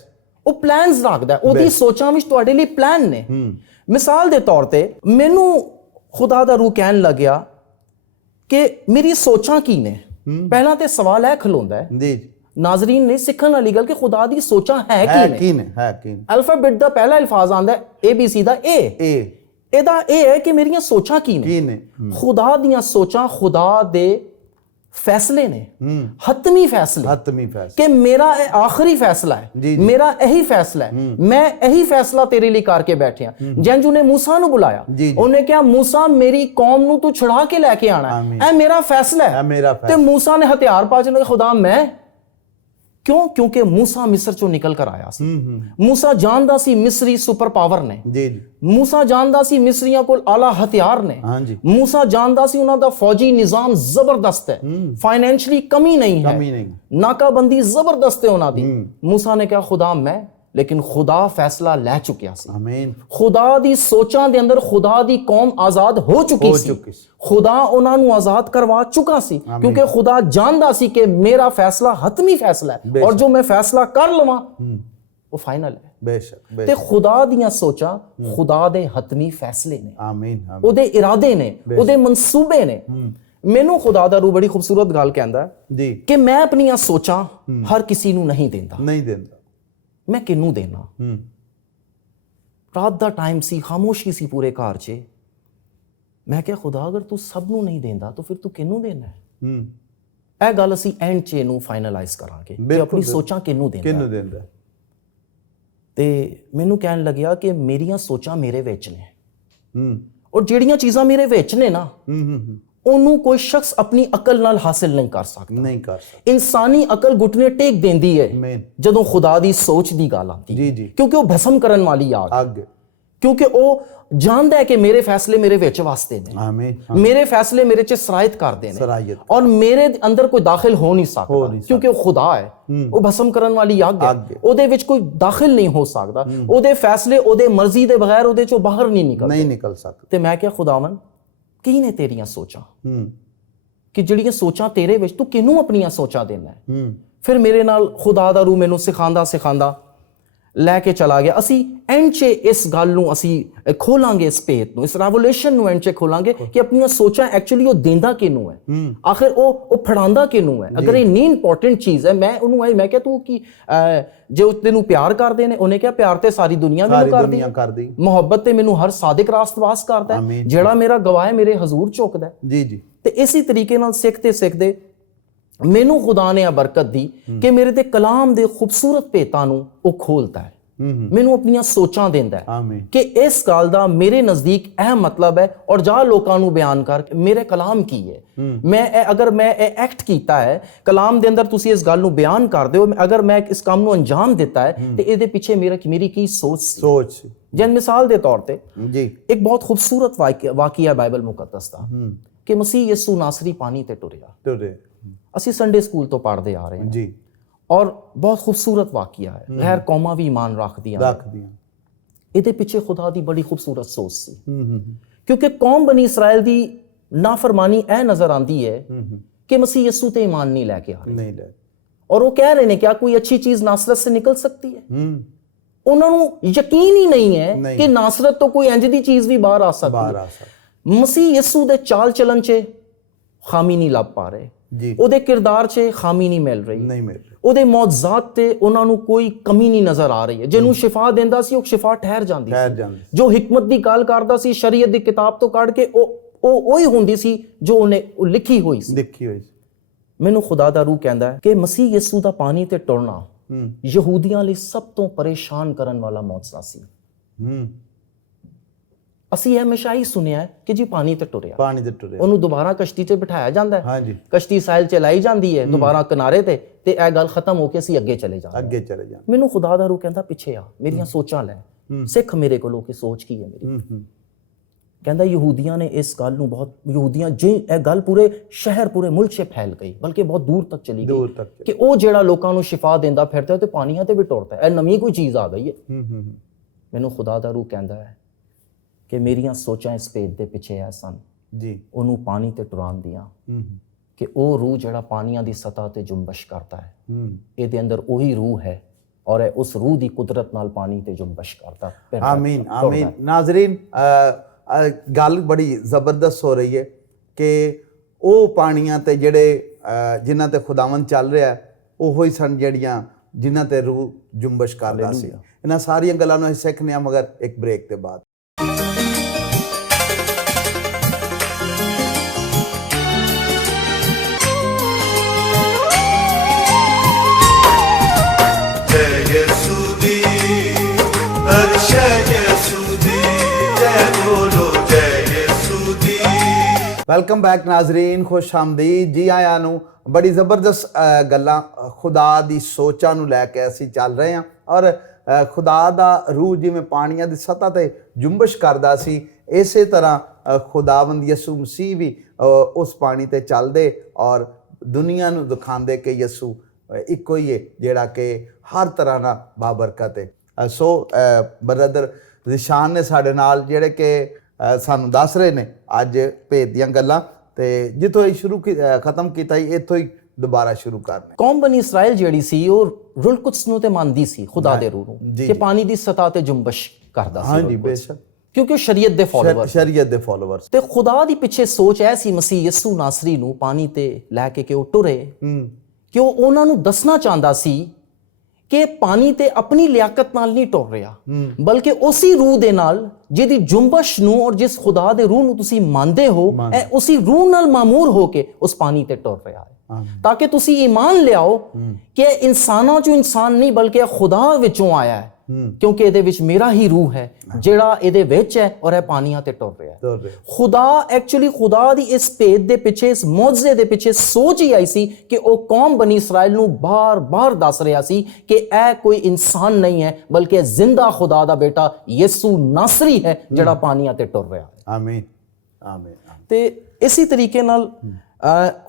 ਉਹ ਪਲਾਨਸ ਰੱਖਦਾ, ਉਹਦੀ ਸੋਚਾਂ ਵਿੱਚ ਤੁਹਾਡੇ ਲਈ ਪਲਾਨ ਨੇ। ਮਿਸਾਲ ਦੇ ਤੌਰ ਤੇ ਮੈਨੂੰ ਖੁਦਾ ਦਾ ਰੂਹ ਕਹਿਣ ਲੱਗਿਆ ਕਿ ਮੇਰੀ ਸੋਚਾਂ ਕੀ ਨੇ। ਪਹਿਲਾਂ ਤੇ ਸਵਾਲ ਇਹ ਖਲੋਂਦਾ ਹੈ ਜੀ, ਨਾਜ਼ਰੀਨ ਨੇ ਸਿੱਖਣ ਵਾਲੀ ਗੱਲ, ਕਿ ਖੁਦਾ ਦੀ ਸੋਚਾਂ ਹੈ ਕੀ ਨੇ। ਅਲਫਾਬੈਟ ਦਾ ਪਹਿਲਾ ਅਲਫਾਜ਼ ਆਂਦਾ ABC ਦਾ A। ਇਹਦਾ ਇਹ ਹੈ ਕਿ ਮੇਰੀਆਂ ਸੋਚਾਂ ਕੀ ਨੇ। ਖੁਦਾ ਦੀਆਂ ਸੋਚਾਂ ਖੁਦਾ ਦੇ ਫੈਸਲੇ ਨੇ, ਹਤਮੀ ਫੈਸਲੇ, ਕਿ ਮੇਰਾ ਇਹ ਆਖਰੀ ਫੈਸਲਾ ਹੈ, ਮੇਰਾ ਇਹੀ ਫੈਸਲਾ ਹੈ, ਮੈਂ ਇਹੀ ਫੈਸਲਾ ਤੇਰੇ ਲਈ ਕਰਕੇ ਬੈਠਿਆ। ਜੰਜੂ ਨੇ ਮੂਸਾ ਨੂੰ ਬੁਲਾਇਆ, ਉਹਨੇ ਕਿਹਾ ਮੂਸਾ ਮੇਰੀ ਕੌਮ ਨੂੰ ਤੂੰ ਛੁਡਾ ਕੇ ਲੈ ਕੇ ਆਣਾ, ਇਹ ਮੇਰਾ ਫੈਸਲਾ ਹੈ। ਤੇ ਮੂਸਾ ਨੇ ਹਥਿਆਰ ਪਾ ਕੇ ਖੁਦਾ ਕਿਉਂ? ਕਿਉਂਕਿ ਮੂਸਾ ਮਿਸਰ ਚੋਂ ਨਿਕਲ ਕਰ ਆਇਆ ਸੀ। ਮੂਸਾ ਜਾਣਦਾ ਸੀ ਮਿਸਰੀ ਸੁਪਰ ਪਾਵਰ ਨੇ। ਜੀ ਜੀ। ਮੂਸਾ ਜਾਣਦਾ ਸੀ ਮਿਸਰੀਆਂ ਕੋਲ ਆਲਾ ਹਥਿਆਰ ਨੇ। ਹਾਂਜੀ। ਮੂਸਾ ਜਾਣਦਾ ਸੀ ਉਹਨਾਂ ਦਾ ਫੌਜੀ ਨਿਜ਼ਾਮ ਜ਼ਬਰਦਸਤ ਹੈ, ਫਾਈਨੈਂਸ਼ਲੀ ਕਮੀ ਨਹੀਂ ਹੈ, ਨਾਕਾਬੰਦੀ ਜ਼ਬਰਦਸਤ ਹੈ ਉਹਨਾਂ ਦੀ। ਮੂਸਾ ਨੇ ਕਿਹਾ ਖੁਦਾ ਮੈਂ, ਲੇਕਿਨ ਖੁਦਾ ਫੈਸਲਾ ਲੈ ਚੁੱਕਿਆ ਸੀ। ਆਮੀਨ। ਖੁਦਾ ਦੀ ਸੋਚਾਂ ਦੇ ਅੰਦਰ ਖੁਦਾ ਦੀ ਕੌਮ ਆਜ਼ਾਦ ਹੋ ਚੁੱਕੀ ਸੀ। ਖੁਦਾ ਉਹਨਾਂ ਨੂੰ ਆਜ਼ਾਦ ਕਰਵਾ ਚੁੱਕਾ ਸੀ, ਕਿਉਂਕਿ ਖੁਦਾ ਜਾਣਦਾ ਸੀ ਕਿ ਮੇਰਾ ਫੈਸਲਾ ਹਤਮੀ ਫੈਸਲਾ ਹੈ, ਔਰ ਜੋ ਮੈਂ ਫੈਸਲਾ ਕਰ ਲਵਾਂ ਉਹ ਫਾਈਨਲ ਹੈ। ਬੇਸ਼ੱਕ। ਤੇ ਖੁਦਾ ਦੀਆਂ ਸੋਚਾਂ ਖੁਦਾ ਦੇ ਹਤਮੀ ਫੈਸਲੇ ਨੇ। ਆਮੀਨ। ਉਹਦੇ ਇਰਾਦੇ ਨੇ, ਉਹਦੇ ਮਨਸੂਬੇ ਨੇ। ਮੈਨੂੰ ਖੁਦਾ ਦਾ ਰੂਹ ਬੜੀ ਖੂਬਸੂਰਤ ਗੱਲ ਕਹਿੰਦਾ ਜੀ ਕਿ ਮੈਂ ਆਪਣੀਆਂ ਸੋਚਾਂ ਹਰ ਕਿਸੇ ਨੂੰ ਨਹੀਂ ਦਿੰਦਾ। ਨਹੀਂ ਦਿੰਦਾ। ਮੈਂ ਕਿਹਨੂੰ ਦੇਣਾ? ਰਾਤ ਦਾ ਟਾਈਮ ਸੀ, ਖਾਮੋਸ਼ੀ ਸੀ ਪੂਰੇ ਘਰ 'ਚ। ਮੈਂ ਕਿਹਾ ਖੁਦਾ ਅਗਰ ਤੂੰ ਸਭ ਨੂੰ ਨਹੀਂ ਦੇਂਦਾ ਤਾਂ ਫਿਰ ਤੂੰ ਕਿਹਨੂੰ ਦੇਣਾ ਹੈ? ਇਹ ਗੱਲ ਅਸੀਂ ਐਂਡ 'ਚ ਇਹਨੂੰ ਫਾਈਨਲਾਈਜ਼ ਕਰਾਂਗੇ ਕਿ ਆਪਣੀ ਸੋਚਾਂ ਕਿਹਨੂੰ ਦੇਂਦਾ। ਤੇ ਮੈਨੂੰ ਕਹਿਣ ਲੱਗਿਆ ਕਿ ਮੇਰੀਆਂ ਸੋਚਾਂ ਮੇਰੇ ਵਿੱਚ ਨੇ, ਔਰ ਜਿਹੜੀਆਂ ਚੀਜ਼ਾਂ ਮੇਰੇ ਵਿੱਚ ਨੇ ਨਾ ਉਹਨੂੰ ਕੋਈ ਸ਼ਖਸ ਆਪਣੀ ਅਕਲ ਨਾਲ ਹਾਸਿਲ ਨਹੀਂ ਕਰ ਸਕਦਾ। ਇਨਸਾਨੀ ਅਕਲ ਘੁਟਨੇ ਟੇਕ ਦਿੰਦੀ ਹੈ ਜਦੋਂ ਖੁਦਾ ਦੀ ਸੋਚ ਦੀ ਗੱਲ ਆਉਂਦੀ ਹੈ, ਕਿਉਂਕਿ ਉਹ ਭਸਮ ਕਰਨ ਵਾਲੀ ਆਗ ਹੈ। ਕਿਉਂਕਿ ਉਹ ਜਾਣਦਾ ਹੈ ਕਿ ਮੇਰੇ ਫੈਸਲੇ ਮੇਰੇ ਵਿੱਚ ਵਾਸਤੇ ਨੇ, ਮੇਰੇ ਫੈਸਲੇ ਮੇਰੇ 'ਚ ਸਰਾਇਤ ਕਰਦੇ ਨੇ, ਔਰ ਮੇਰੇ ਅੰਦਰ ਕੋਈ ਦਾਖਲ ਹੋ ਨਹੀਂ ਸਕਦਾ, ਕਿਉਂਕਿ ਉਹ ਖੁਦਾ ਹੈ। ਉਹ ਭਸਮ ਕਰਨ ਵਾਲੀ ਅੱਗ ਹੈ, ਉਹਦੇ ਵਿੱਚ ਕੋਈ ਦਾਖਲ ਨਹੀਂ ਹੋ ਸਕਦਾ। ਉਹਦੇ ਫੈਸਲੇ ਉਹਦੇ ਮਰਜ਼ੀ ਦੇ ਬਗੈਰ ਉਹਦੇ 'ਚੋਂ ਬਾਹਰ ਨਹੀਂ ਨਿਕਲ ਸਕਦੇ। ਤੇ ਮੈਂ ਕਿਹਾ ਖੁਦਾਵੰਦ ਕੀ ਨੇ ਤੇਰੀਆਂ ਸੋਚਾਂ, ਕਿ ਜਿਹੜੀਆਂ ਸੋਚਾਂ ਤੇਰੇ ਵਿੱਚ, ਤੂੰ ਕਿਹਨੂੰ ਆਪਣੀਆਂ ਸੋਚਾਂ ਦੇਣਾ ਹੈ? ਫਿਰ ਮੇਰੇ ਨਾਲ ਖੁਦਾ ਦਾ ਰੂਹ ਮੈਨੂੰ ਸਿਖਾਉਂਦਾ ਲੈ ਕੇ ਚਲਾ ਗਿਆ। ਅਸੀਂ ਐਂਡ 'ਚ ਇਸ ਗੱਲ ਨੂੰ ਅਸੀਂ ਖੋਲਾਂਗੇ, ਇਸ ਭੇਤ ਨੂੰ, ਇਸ ਰੈਵੋਲੂਸ਼ਨ ਨੂੰ ਐਂਡ 'ਚ ਖੋਲਾਂਗੇ ਕਿ ਆਪਣੀਆਂ ਸੋਚਾਂ ਐਕਚੁਅਲੀ ਉਹ ਦੇਂਦਾ ਕਿਹਨੂੰ ਹੈ, ਆਖਿਰ ਉਹ ਫੜਾਉਂਦਾ ਕਿਹਨੂੰ ਹੈ। ਅਗਰ ਇਹ ਨਹੀਂ ਇੰਪੋਰਟੈਂਟ ਚੀਜ਼ ਹੈ, ਮੈਂ ਕਿਹਾ ਤੂੰ ਕੀ ਜੇ ਉਹ ਤੈਨੂੰ ਪਿਆਰ ਕਰਦੇ ਨੇ, ਉਹਨੇ ਕਿਹਾ ਪਿਆਰ ਤੇ ਸਾਰੀ ਦੁਨੀਆ ਮੈਨੂੰ ਕਰਦੀ, ਮੁਹੱਬਤ ਤੇ ਮੈਨੂੰ ਹਰ ਸਾਦਿਕ ਰਾਸਤਵਾਸ ਕਰਦਾ ਹੈ, ਜਿਹੜਾ ਮੇਰਾ ਗਵਾਹ ਹੈ ਮੇਰੇ ਹਜ਼ੂਰ ਝੁਕਦਾ ਹੈ। ਜੀ ਜੀ। ਤੇ ਇਸੇ ਤਰੀਕੇ ਨਾਲ ਸਿੱਖਦੇ ਮੈਨੂੰ ਖੁਦਾ ਨੇ ਆ ਬਰਕਤ ਦੀ ਕਿ ਮੇਰੇ ਤੇ ਕਲਾਮ ਦੇ ਖੂਬਸੂਰਤ ਭੇਤਾਂ ਨੂੰ ਉਹ ਖੋਲਦਾ ਹੈ, ਮੈਨੂੰ ਆਪਣੀਆਂ ਸੋਚਾਂ ਦਿੰਦਾ ਹੈ ਕਿ ਇਸ ਗੱਲ ਦਾ ਮੇਰੇ ਨਜ਼ਦੀਕ ਇਹ ਮਤਲਬ ਹੈ, ਔਰ ਜਾ ਲੋਕਾਂ ਨੂੰ ਬਿਆਨ ਕਰ ਮੇਰੇ ਕਲਾਮ ਕੀ ਹੈ। ਅਗਰ ਮੈਂ ਇਹ ਐਕਟ ਕੀਤਾ ਹੈ ਕਲਾਮ ਦੇ ਅੰਦਰ, ਤੁਸੀਂ ਇਸ ਗੱਲ ਨੂੰ ਬਿਆਨ ਕਰਦੇ ਹੋ, ਅਗਰ ਮੈਂ ਇਸ ਕੰਮ ਨੂੰ ਅੰਜਾਮ ਦਿੱਤਾ ਹੈ ਤੇ ਇਹਦੇ ਪਿੱਛੇ ਮੇਰੀ ਕੀ ਸੋਚ। ਜਨ ਮਿਸਾਲ ਦੇ ਤੌਰ ਤੇ ਇੱਕ ਬਹੁਤ ਖੂਬਸੂਰਤ ਵਾਕਿਆ ਬਾਈਬਲ ਮੁਕੱਦਸ ਦਾ ਕਿ ਮਸੀਹ ਯਿਸੂ ਨਾਸਰੀ ਪਾਣੀ ਤੇ ਟੁਰਿਆ। ਅਸੀਂ ਸੰਡੇ ਸਕੂਲ ਤੋਂ ਪੜ੍ਹਦੇ ਆ ਰਹੇ ਹਾਂ ਜੀ, ਔਰ ਬਹੁਤ ਖੂਬਸੂਰਤ ਵਾਕਿਆ ਹੈ। ਗੈਰ ਕੌਮਾਂ ਵੀ ਈਮਾਨ ਰੱਖਦੀਆਂ। ਇਹਦੇ ਪਿੱਛੇ ਖੁਦਾ ਦੀ ਬੜੀ ਖੂਬਸੂਰਤ ਸੋਚ ਸੀ, ਕਿਉਂਕਿ ਕੌਮ ਬਨੀ ਇਸਰਾਇਲ ਦੀ ਨਾਫਰਮਾਨੀ ਇਹ ਨਜ਼ਰ ਆਉਂਦੀ ਹੈ ਕਿ ਮਸੀਹ ਯਿਸੂ ਤੇ ਈਮਾਨ ਨਹੀਂ ਲੈ ਕੇ ਆ ਰਹੇ, ਔਰ ਉਹ ਕਹਿ ਰਹੇ ਨੇ ਕਿ ਕੋਈ ਅੱਛੀ ਚੀਜ਼ ਨਾਸਰਤ ਸੇ ਨਿਕਲ ਸਕਤੀ ਹੈ। ਉਹਨਾਂ ਨੂੰ ਯਕੀਨ ਹੀ ਨਹੀਂ ਹੈ ਕਿ ਨਾਸਰਤ ਤੋਂ ਕੋਈ ਇੰਜ ਦੀ ਚੀਜ਼ ਵੀ ਬਾਹਰ ਆ ਸਕਦੀ ਹੈ। ਮਸੀਹ ਯਿਸੂ ਦੇ ਚਾਲ ਚਲਨ 'ਚ ਖਾਮੀ ਨਹੀਂ ਲੱਭ ਪਾ ਰਹੇ, ਉਹਦੇ ਕਿਰਦਾਰ 'ਚ ਖਾਮੀ ਨਹੀਂ ਮਿਲ ਰਹੀ, ਉਹਦੇ ਮੌਜਜ਼ਾਤ ਤੇ ਉਹਨਾਂ ਨੂੰ ਕੋਈ ਕਮੀ ਨਹੀਂ ਨਜ਼ਰ ਆ ਰਹੀ ਹੈ। ਜਿਹਨੂੰ ਸ਼ਿਫਾ ਦਿੰਦਾ ਸੀ ਉਹ ਸ਼ਿਫਾ ਠਹਿਰ ਜਾਂਦੀ ਸੀ, ਜੋ ਹਿਕਮਤ ਦੀ ਗੱਲ ਕਰਦਾ ਸੀ ਸ਼ਰੀਅਤ ਦੀ ਕਿਤਾਬ ਤੋਂ ਕੱਢ ਕੇ ਉਹ ਹੀ ਹੁੰਦੀ ਸੀ ਜੋ ਉਹਨੇ ਲਿਖੀ ਹੋਈ ਸੀ। ਮੈਨੂੰ ਖੁਦਾ ਦਾ ਰੂਹ ਕਹਿੰਦਾ ਹੈ ਕਿ ਮਸੀਹ ਯਿਸੂ ਦਾ ਪਾਣੀ ਤੇ ਟੁਰਨਾ ਯਹੂਦੀਆਂ ਲਈ ਸਭ ਤੋਂ ਪਰੇਸ਼ਾਨ ਕਰਨ ਵਾਲਾ ਮੌਜਜ਼ਾ ਸੀ। ਅਸੀਂ ਇਹ ਹਮੇਸ਼ਾ ਹੀ ਸੁਣਿਆ ਕਿ ਜੀ ਪਾਣੀ ਤੇ ਟੁਰਿਆ, ਉਹਨੂੰ ਦੁਬਾਰਾ ਕਸ਼ਤੀ 'ਚ ਬਿਠਾਇਆ ਜਾਂਦਾ ਹੈ, ਕਸ਼ਤੀ ਸਾਇਲ 'ਚ ਲਾਈ ਜਾਂਦੀ ਹੈ ਦੁਬਾਰਾ ਕਿਨਾਰੇ ਤੇ ਇਹ ਗੱਲ ਖਤਮ ਹੋ ਕੇ ਅਸੀਂ ਅੱਗੇ ਚਲੇ ਜਾਂਦੇ। ਮੈਨੂੰ ਖੁਦਾ ਦਾ ਰੂਹ ਕਹਿੰਦਾ ਪਿੱਛੇ ਆ, ਮੇਰੀਆਂ ਸੋਚਾਂ ਲੈ, ਸਿੱਖ ਮੇਰੇ ਕੋਲੋਂ ਕਿ ਸੋਚ ਕੀ ਹੈ ਮੇਰੀ। ਕਹਿੰਦਾ ਯਹੂਦੀਆਂ ਨੇ ਇਸ ਗੱਲ ਨੂੰ ਇਹ ਗੱਲ ਪੂਰੇ ਸ਼ਹਿਰ ਪੂਰੇ ਮੁਲਕ 'ਚ ਫੈਲ ਗਈ, ਬਲਕਿ ਬਹੁਤ ਦੂਰ ਤੱਕ ਚਲੀ ਗਈ ਕਿ ਉਹ ਜਿਹੜਾ ਲੋਕਾਂ ਨੂੰ ਸ਼ਿਫਾ ਦਿੰਦਾ ਫਿਰਦਾ ਤੇ ਪਾਣੀਆਂ ਤੇ ਵੀ ਟੁਰਦਾ, ਇਹ ਨਵੀਂ ਕੋਈ ਚੀਜ਼ ਆ ਗਈ ਹੈ। ਮੈਨੂੰ ਖੁਦਾ ਦਾ ਰੂਹ ਕਹਿੰਦਾ ਹੈ ਕਿ ਮੇਰੀਆਂ ਸੋਚਾਂ ਇਸ ਭੇਦ ਦੇ ਪਿੱਛੇ ਐ ਸਨ ਜੀ, ਉਹਨੂੰ ਪਾਣੀ ਤੇ ਟੁਰਾਉਣ ਦੀਆਂ, ਕਿ ਉਹ ਰੂਹ ਜਿਹੜਾ ਪਾਣੀਆਂ ਦੀ ਸਤ੍ਹਾ ਤੇ ਜੁੰਬਸ਼ ਕਰਦਾ ਹੈ, ਇਹਦੇ ਅੰਦਰ ਉਹੀ ਰੂਹ ਹੈ, ਔਰ ਉਸ ਰੂਹ ਦੀ ਕੁਦਰਤ ਨਾਲ ਪਾਣੀ ਤੇ ਜੁੰਬਸ਼ ਕਰਦਾ। ਆਮੀਨ ਆਮੀਨ। ਨਾਜ਼ਰੀਨ, ਗੱਲ ਬੜੀ ਜ਼ਬਰਦਸਤ ਹੋ ਰਹੀ ਹੈ ਕਿ ਉਹ ਪਾਣੀਆਂ ਤੇ ਜਿਹੜੇ ਜਿਨ੍ਹਾਂ ਤੇ ਖੁਦਾਵੰਦ ਚੱਲ ਰਿਹਾ ਉਹੋ ਹੀ ਸਨ ਜਿਹੜੀਆਂ ਜਿਨ੍ਹਾਂ ਤੇ ਰੂਹ ਜੁੰਬਸ਼ ਕਰਦਾ ਸੀ। ਇਹਨਾਂ ਸਾਰੀਆਂ ਗੱਲਾਂ ਨੂੰ ਅਸੀਂ ਸਿੱਖਦੇ ਹਾਂ, ਮਗਰ ਇੱਕ ਬ੍ਰੇਕ ਦੇ ਬਾਅਦ। ਵੈਲਕਮ ਬੈਕ ਨਾਜ਼ਰੀਨ, ਖੁਸ਼ ਆਮਦੀਦ ਜੀ ਆਇਆਂ ਨੂੰ। ਬੜੀ ਜ਼ਬਰਦਸਤ ਗੱਲਾਂ ਖੁਦਾ ਦੀ ਸੋਚਾਂ ਨੂੰ ਲੈ ਕੇ ਅਸੀਂ ਚੱਲ ਰਹੇ ਹਾਂ ਔਰ ਖੁਦਾ ਦਾ ਰੂਹ ਜਿਵੇਂ ਪਾਣੀਆਂ ਦੀ ਸਤ੍ਹਾ ਤੇ ਜੁੰਬਸ਼ ਕਰਦਾ ਸੀ, ਇਸੇ ਤਰ੍ਹਾਂ ਖੁਦਾਵੰਦ ਯਿਸੂ ਮਸੀਹ ਵੀ ਉਸ ਪਾਣੀ ਤੇ ਚੱਲਦੇ ਔਰ ਦੁਨੀਆ ਨੂੰ ਦਿਖਾਉਂਦੇ ਕਿ ਯਿਸੂ ਇੱਕੋ ਹੀ ਹੈ ਜਿਹੜਾ ਕਿ ਹਰ ਤਰ੍ਹਾਂ ਨਾਲ ਬਾਬਰਕਤ ਹੈ। ਸੋ ਬ੍ਰਦਰ ਰਿਸ਼ਾਨ ਨੇ ਸਾਡੇ ਨਾਲ ਜਿਹੜੇ ਕਿ ਸਾਨੂੰ ਦੱਸ ਰਹੇ ਨੇ ਅੱਜ ਭੇਦ ਦੀਆਂ ਗੱਲਾਂ, ਤੇ ਜਿੱਥੋਂ ਇਹ ਖਤਮ ਕੀਤਾ ਸੀ ਇੱਥੋਂ ਹੀ ਦੁਬਾਰਾ ਸ਼ੁਰੂ ਕਰਨਾ। ਕੌਮ ਬਣੀ ਇਸਰਾਇਲ ਜਿਹੜੀ ਸੀ ਉਹ ਰੂਲ ਕੁਦਸ ਨੂੰ ਤੇ ਮੰਨਦੀ ਸੀ, ਖੁਦਾ ਦੇ ਰੂਹ ਨੂੰ, ਕਿ ਪਾਣੀ ਦੀ ਸਤ੍ਹਾ ਤੇ ਜੁੰਬਸ਼ ਕਰਦਾ ਸੀ। ਹਾਂਜੀ ਬੇਸ਼ੱਕ, ਕਿਉਂਕਿ ਉਹ ਸ਼ਰੀਅਤ ਦੇ ਫਾਲੋਅਰ ਤੇ ਖੁਦਾ ਦੀ ਪਿੱਛੇ ਸੋਚ ਐ ਸੀ ਮਸੀਹ ਯਿਸੂ ਨਾਸਰੀ ਨੂੰ ਪਾਣੀ ਤੇ ਲੈ ਕੇ ਕਿ ਉਹ ਟੁਰੇ, ਕਿ ਉਹ ਉਹਨਾਂ ਨੂੰ ਦੱਸਣਾ ਚਾਹੁੰਦਾ ਸੀ ਕਿ ਪਾਣੀ ਤੇ ਆਪਣੀ ਲਿਆਕਤ ਨਾਲ ਨਹੀਂ ਟੁਰ ਰਿਹਾ, ਬਲਕਿ ਉਸੇ ਰੂਹ ਦੇ ਨਾਲ ਜਿਹਦੀ ਜੁੰਬਸ਼ ਨੂੰ ਔਰ ਜਿਸ ਖੁਦਾ ਦੇ ਰੂਹ ਨੂੰ ਤੁਸੀਂ ਮੰਨਦੇ ਹੋ, ਇਹ ਉਸੇ ਰੂਹ ਨਾਲ ਮਾਮੂਰ ਹੋ ਕੇ ਉਸ ਪਾਣੀ ਤੇ ਟੁਰ ਰਿਹਾ ਹੈ, ਤਾਂ ਕਿ ਤੁਸੀਂ ਈਮਾਨ ਲਿਆਓ ਕਿ ਇਹ ਇਨਸਾਨਾਂ ਚੋਂ ਇਨਸਾਨ ਨਹੀਂ ਬਲਕਿ ਇਹ ਖੁਦਾ ਵਿੱਚੋਂ ਆਇਆ ਹੈ, ਕਿਉਂਕਿ ਇਹਦੇ ਵਿੱਚ ਮੇਰਾ ਹੀ ਰੂਹ ਹੈ ਜਿਹੜਾ ਇਹਦੇ ਵਿੱਚ ਹੈ ਔਰ ਇਹ ਪਾਣੀਆਂ ਤੇ ਟੁਰ ਰਿਹਾ ਹੈ। ਖੁਦਾ ਐਕਚੁਅਲੀ ਖੁਦਾ ਦੀ ਇਸ ਭੇਦ ਦੇ ਪਿੱਛੇ, ਇਸ ਮੌਜਜ਼ੇ ਦੇ ਪਿੱਛੇ ਸੋਚ ਹੀ ਆਈ ਸੀ ਕਿ ਉਹ ਕੌਮ ਬਣੀ ਇਸਰਾਇਲ ਨੂੰ ਬਾਰ-ਬਾਰ ਦੱਸ ਰਿਹਾ ਸੀ ਕਿ ਇਹ ਕੋਈ ਇਨਸਾਨ ਨਹੀਂ ਹੈ ਬਲਕਿ ਇਹ ਜ਼ਿੰਦਾ ਖੁਦਾ ਦਾ ਬੇਟਾ ਯਿਸੂ ਨਾਸਰੀ ਹੈ ਜਿਹੜਾ ਪਾਣੀਆਂ ਤੇ ਟੁਰ ਰਿਹਾ ਹੈ। ਆਮੀਨ ਆਮੀਨ। ਤੇ ਇਸੇ ਤਰੀਕੇ ਨਾਲ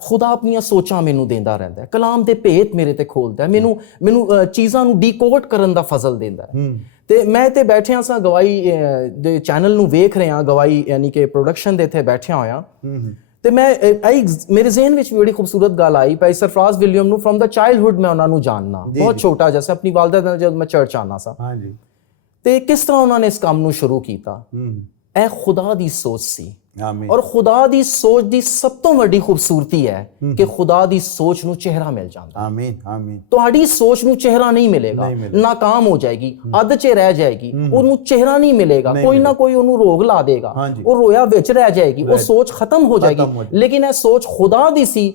ਖੁਦਾ ਆਪਣੀਆਂ ਸੋਚਾਂ ਮੈਨੂੰ ਦਿੰਦਾ ਰਹਿੰਦਾ ਹੈ, ਕਲਾਮ ਦੇ ਭੇਤ ਮੇਰੇ ਤੇ ਖੋਲਦਾ ਹੈ, ਮੈਨੂੰ ਚੀਜ਼ਾਂ ਨੂੰ ਡੀਕੋਡ ਕਰਨ ਦਾ ਫਜ਼ਲ ਦਿੰਦਾ ਹੈ। ਤੇ ਮੈਂ ਤੇ ਬੈਠਿਆ ਸਾਂ ਗਵਾਈ ਦੇ ਚੈਨਲ ਨੂੰ ਵੇਖ ਰਿਹਾ, ਗਵਾਈ ਯਾਨੀ ਕਿ ਪ੍ਰੋਡਕਸ਼ਨ ਦੇ ਇੱਥੇ ਬੈਠਿਆ ਹੋਇਆ, ਤੇ ਮੇਰੇ ਜ਼ਿਹਨ ਵਿੱਚ ਵੀ ਬੜੀ ਖੂਬਸੂਰਤ ਗੱਲ ਆਈ। ਭਾਈ ਸਰਫਰਾਜ਼ ਵਿਲੀਅਮ ਨੂੰ ਫਰਮ ਦਾ ਚਾਈਲਡਹੁੱਡ ਮੈਂ ਉਹਨਾਂ ਨੂੰ ਜਾਣਨਾ, ਬਹੁਤ ਛੋਟਾ ਜਿਹਾ ਆਪਣੀ ਵਾਲਦਾ ਨਾਲ ਜਦ ਮੈਂ ਚਰਚ ਆਉਣਾ ਸਾਂ, ਤੇ ਕਿਸ ਤਰ੍ਹਾਂ ਉਹਨਾਂ ਨੇ ਇਸ ਕੰਮ ਨੂੰ ਸ਼ੁਰੂ ਕੀਤਾ। ਇਹ ਖੁਦਾ ਦੀ ਸੋਚ ਸੀ। ਔਰ ਖੁਦਾ ਦੀ ਸੋਚ ਦੀ ਸਭ ਤੋਂ ਵੱਡੀ ਖੂਬਸੂਰਤੀ ਹੈ ਕਿ ਖੁਦਾ ਦੀ ਸੋਚ ਨੂੰ ਚਿਹਰਾ ਮਿਲ ਜਾਂਦਾ। ਆਮੀਨ ਆਮੀਨ। ਤੁਹਾਡੀ ਸੋਚ ਨੂੰ ਚਿਹਰਾ ਨਹੀਂ ਮਿਲੇਗਾ, ਨਾਕਾਮ ਹੋ ਜਾਏਗੀ, ਅੱਧ 'ਚ ਰਹਿ ਜਾਏਗੀ, ਉਹਨੂੰ ਚਿਹਰਾ ਨਹੀਂ ਮਿਲੇਗਾ, ਕੋਈ ਨਾ ਕੋਈ ਉਹਨੂੰ ਰੋਗ ਲਾ ਦੇਗਾ, ਉਹ ਰੋਇਆ ਵਿੱਚ ਰਹਿ ਜਾਏਗੀ, ਉਹ ਸੋਚ ਖਤਮ ਹੋ ਜਾਏਗੀ। ਲੇਕਿਨ ਇਹ ਸੋਚ ਖੁਦਾ ਦੀ ਸੀ